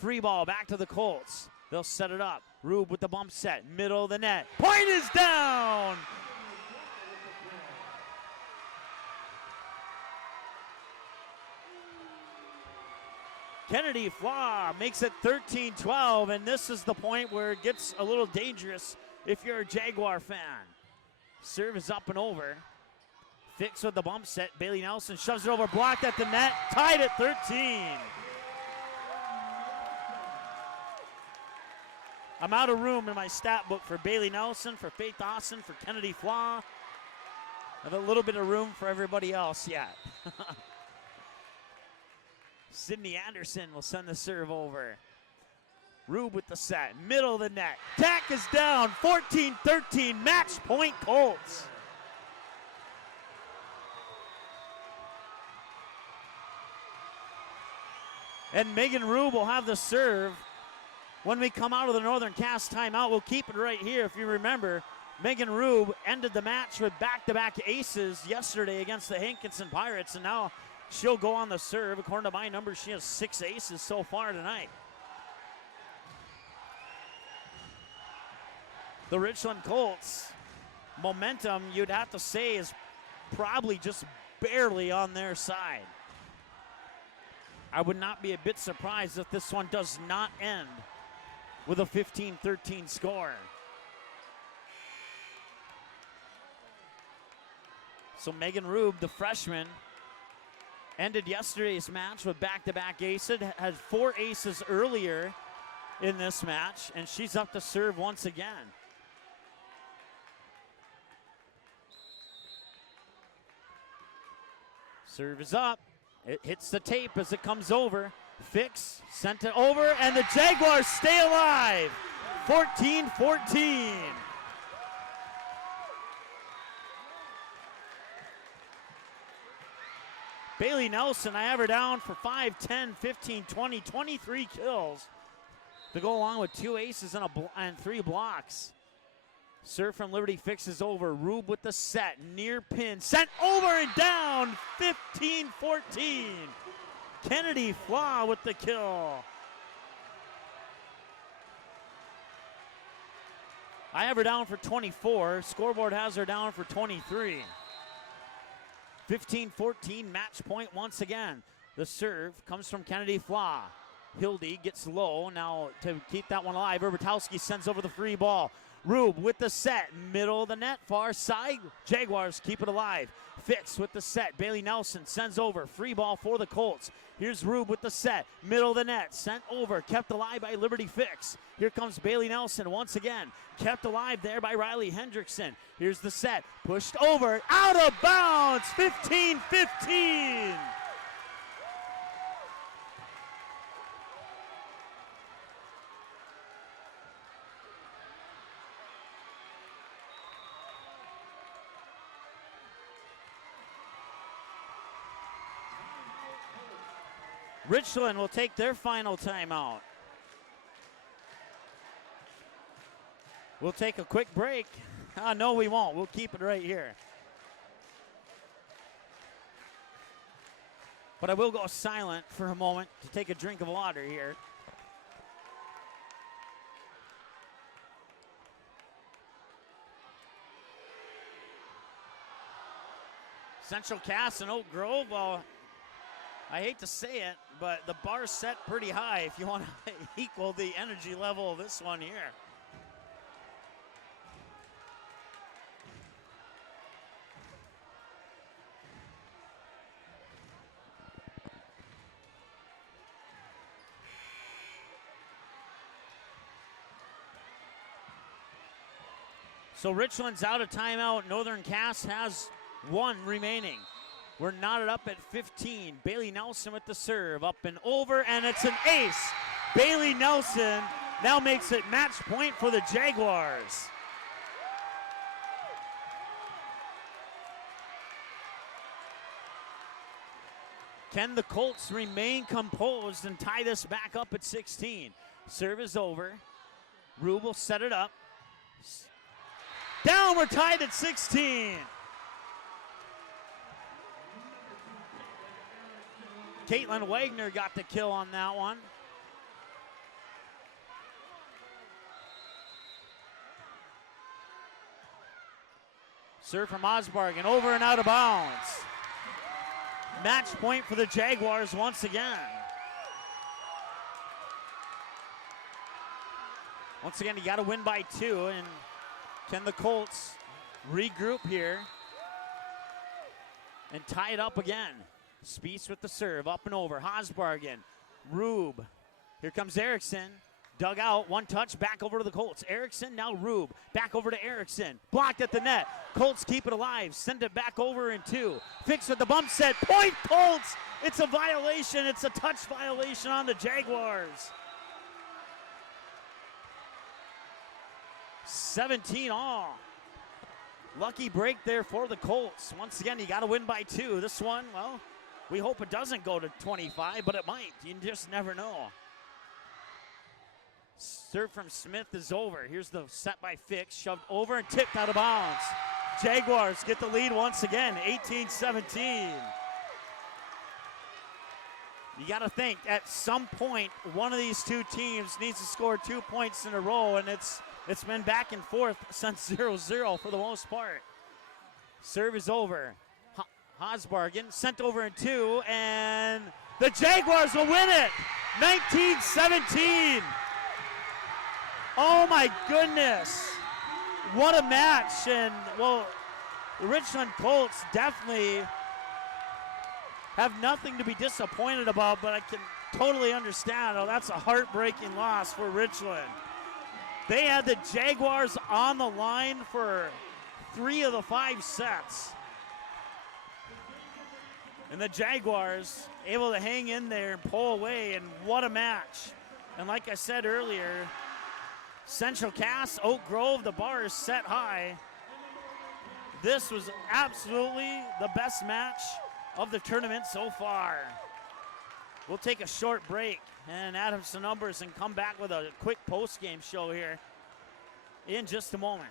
Free ball back to the Colts. They'll set it up. Rube with the bump set. Middle of the net. Point is down! Kennedy Flaw makes it 13-12, and this is the point where it gets a little dangerous if you're a Jaguar fan. Serve is up and over. Fix with the bump set. Bailey Nelson shoves it over, blocked at the net, tied at 13. I'm out of room in my stat book for Bailey Nelson, for Faith Austin, for Kennedy Flaw. I have a little bit of room for everybody else yet. Sydney Anderson will send the serve over. Rube with the set, middle of the net. Tack is down, 14-13, match point Colts. And Megan Rube will have the serve. When we come out of the Northern Cast timeout, we'll keep it right here. If you remember, Megan Rube ended the match with back-to-back aces yesterday against the Hankinson Pirates, and now she'll go on the serve. According to my numbers, she has 6 aces so far tonight. The Richland Colts, momentum, you'd have to say, is probably just barely on their side. I would not be a bit surprised if this one does not end with a 15-13 score. So Megan Rube, the freshman, ended yesterday's match with back-to-back aces, had 4 aces earlier in this match, and she's up to serve once again. Serve is up. It hits the tape as it comes over. Fix, sent it over, and the Jaguars stay alive. 14-14. Bailey Nelson, I have her down for 5, 10, 15, 20, 23 kills to go along with 2 aces and 3 blocks. Serve from Liberty Fixes over. Rube with the set, near pin, sent over and down, 15-14. Kennedy Flaw with the kill. I have her down for 24. Scoreboard has her down for 23. 15-14, match point once again. The serve comes from Kennedy Flaw. Hildy gets low. Now to keep that one alive, Urbitowski sends over the free ball. Rube with the set, middle of the net, far side. Jaguars keep it alive. Fix with the set. Bailey Nelson sends over. Free ball for the Colts. Here's Rube with the set, middle of the net, sent over, kept alive by Liberty Fix. Here comes Bailey Nelson once again, kept alive there by Riley Hendrickson. Here's the set, pushed over, out of bounds, 15-15. Richland will take their final timeout. We'll take a quick break. No, we won't. We'll keep it right here. But I will go silent for a moment to take a drink of water here. Central Cass and Oak Grove, well, I hate to say it, but the bar's set pretty high if you want to equal the energy level of this one here. So Richland's out of timeout. Northern Cass has one remaining. We're knotted up at 15. Bailey Nelson with the serve, up and over, and it's an ace. Bailey Nelson now makes it match point for the Jaguars. Can the Colts remain composed and tie this back up at 16? Serve is over. Rube will set it up. Down, we're tied at 16. Caitlin Wagner got the kill on that one. Serve from Osbargen, over and out of bounds. Match point for the Jaguars once again. Once again, you got to win by 2, and can the Colts regroup here and tie it up again? Spieth with the serve, up and over. Hosbargen, Rube. Here comes Erickson. Dug out, one touch, back over to the Colts. Erickson, now Rube. Back over to Erickson. Blocked at the net. Colts keep it alive. Send it back over in 2. Fix with the bump set. Point Colts! It's a violation. It's a touch violation on the Jaguars. 17 all. Lucky break there for the Colts. Once again, you got to win by 2. This one, well, we hope it doesn't go to 25, but it might. You just never know. Serve from Smith is over. Here's the set by Fix. Shoved over and tipped out of bounds. Jaguars get the lead once again, 18-17. You got to think, at some point, one of these two teams needs to score 2 points in a row, and it's been back and forth since 0-0 for the most part. Serve is over. Hosbargen sent over in 2, and the Jaguars will win it. 19-17. Oh my goodness. What a match. And well, the Richland Colts definitely have nothing to be disappointed about, but I can totally understand. Oh, that's a heartbreaking loss for Richland. They had the Jaguars on the line for 3 of the 5 sets. And the Jaguars able to hang in there and pull away, and what a match. And like I said earlier, Central Cass, Oak Grove, the bar is set high. This was absolutely the best match of the tournament so far. We'll take a short break and add up some numbers and come back with a quick post-game show here in just a moment.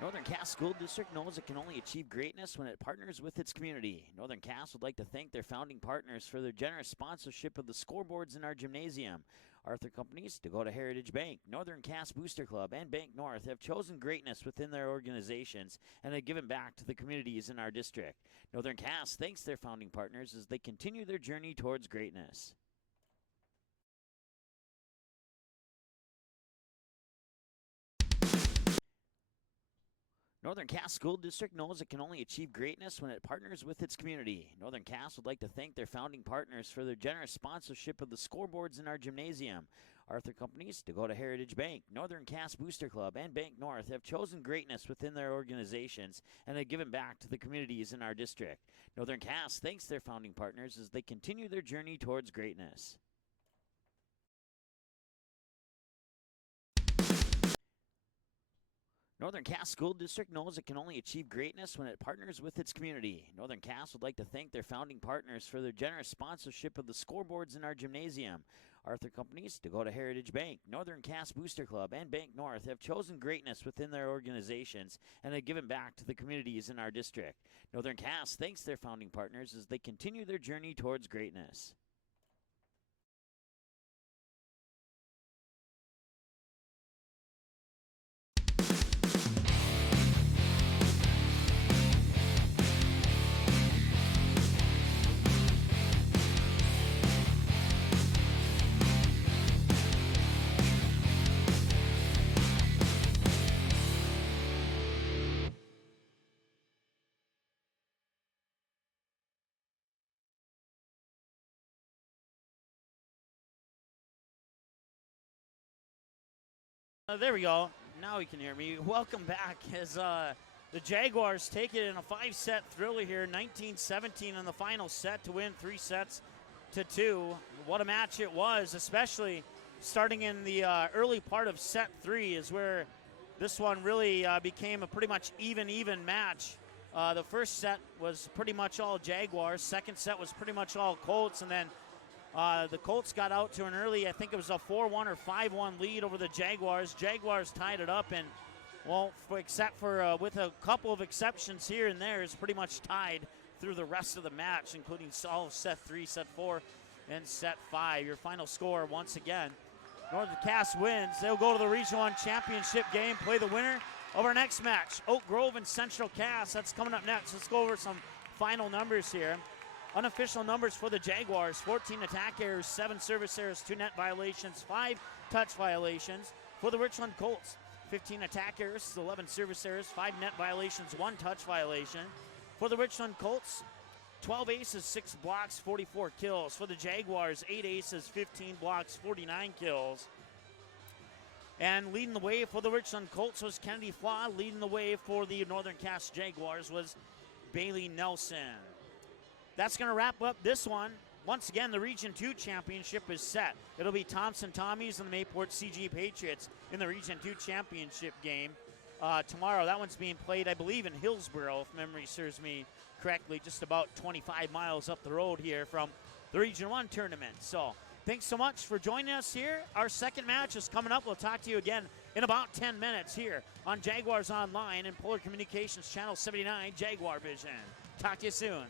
Northern Cass School District knows it can only achieve greatness when it partners with its community. Northern Cass would like to thank their founding partners for their generous sponsorship of the scoreboards in our gymnasium. Arthur Companies, Dakota Heritage Bank, Northern Cass Booster Club, and Bank North have chosen greatness within their organizations and have given back to the communities in our district. Northern Cass thanks their founding partners as they continue their journey towards greatness. Northern Cass School District knows it can only achieve greatness when it partners with its community. Northern Cass would like to thank their founding partners for their generous sponsorship of the scoreboards in our gymnasium. Arthur Companies, Dakota Heritage Bank, Northern Cass Booster Club, and Bank North have chosen greatness within their organizations and have given back to the communities in our district. Northern Cass thanks their founding partners as they continue their journey towards greatness. Northern Cass School District knows it can only achieve greatness when it partners with its community. Northern Cass would like to thank their founding partners for their generous sponsorship of the scoreboards in our gymnasium. Arthur Companies, Dakota Heritage Bank, Northern Cass Booster Club, and Bank North have chosen greatness within their organizations and have given back to the communities in our district. Northern Cass thanks their founding partners as they continue their journey towards greatness. There we go. Now you can hear me. Welcome back as the Jaguars take it in a 5-set thriller here. 19-17 in the final set to win 3-2. What a match it was, especially starting in the early part of set 3 is where this one really became a pretty much even match. The first set was pretty much all Jaguars. Second set was pretty much all Colts, and then the Colts got out to an early, I think it was a 4-1 or 5-1 lead over the Jaguars. Jaguars tied it up, and, well, except for with a couple of exceptions here and there, it's pretty much tied through the rest of the match, including all of set 3, set 4, and set 5. Your final score, once again, Northern Cass wins. They'll go to the Region 1 championship game, play the winner of our next match, Oak Grove and Central Cass. That's coming up next. Let's go over some final numbers here. Unofficial numbers for the Jaguars: 14 attack errors, 7 service errors, 2 net violations, 5 touch violations. For the Richland Colts, 15 attack errors, 11 service errors, 5 net violations, 1 touch violation. For the Richland Colts, 12 aces, 6 blocks, 44 kills. For the Jaguars, 8 aces, 15 blocks, 49 kills. And leading the way for the Richland Colts was Kennedy Flaw. Leading the way for the Northern Cass Jaguars was Bailey Nelson. That's going to wrap up this one. Once again, the Region 2 championship is set. It'll be Thompson Tommies and the Mayport CG Patriots in the Region 2 championship game tomorrow. That one's being played, I believe, in Hillsboro, if memory serves me correctly, just about 25 miles up the road here from the Region 1 tournament. So thanks so much for joining us here. Our second match is coming up. We'll talk to you again in about 10 minutes here on Jaguars Online and Polar Communications Channel 79 Jaguar Vision. Talk to you soon.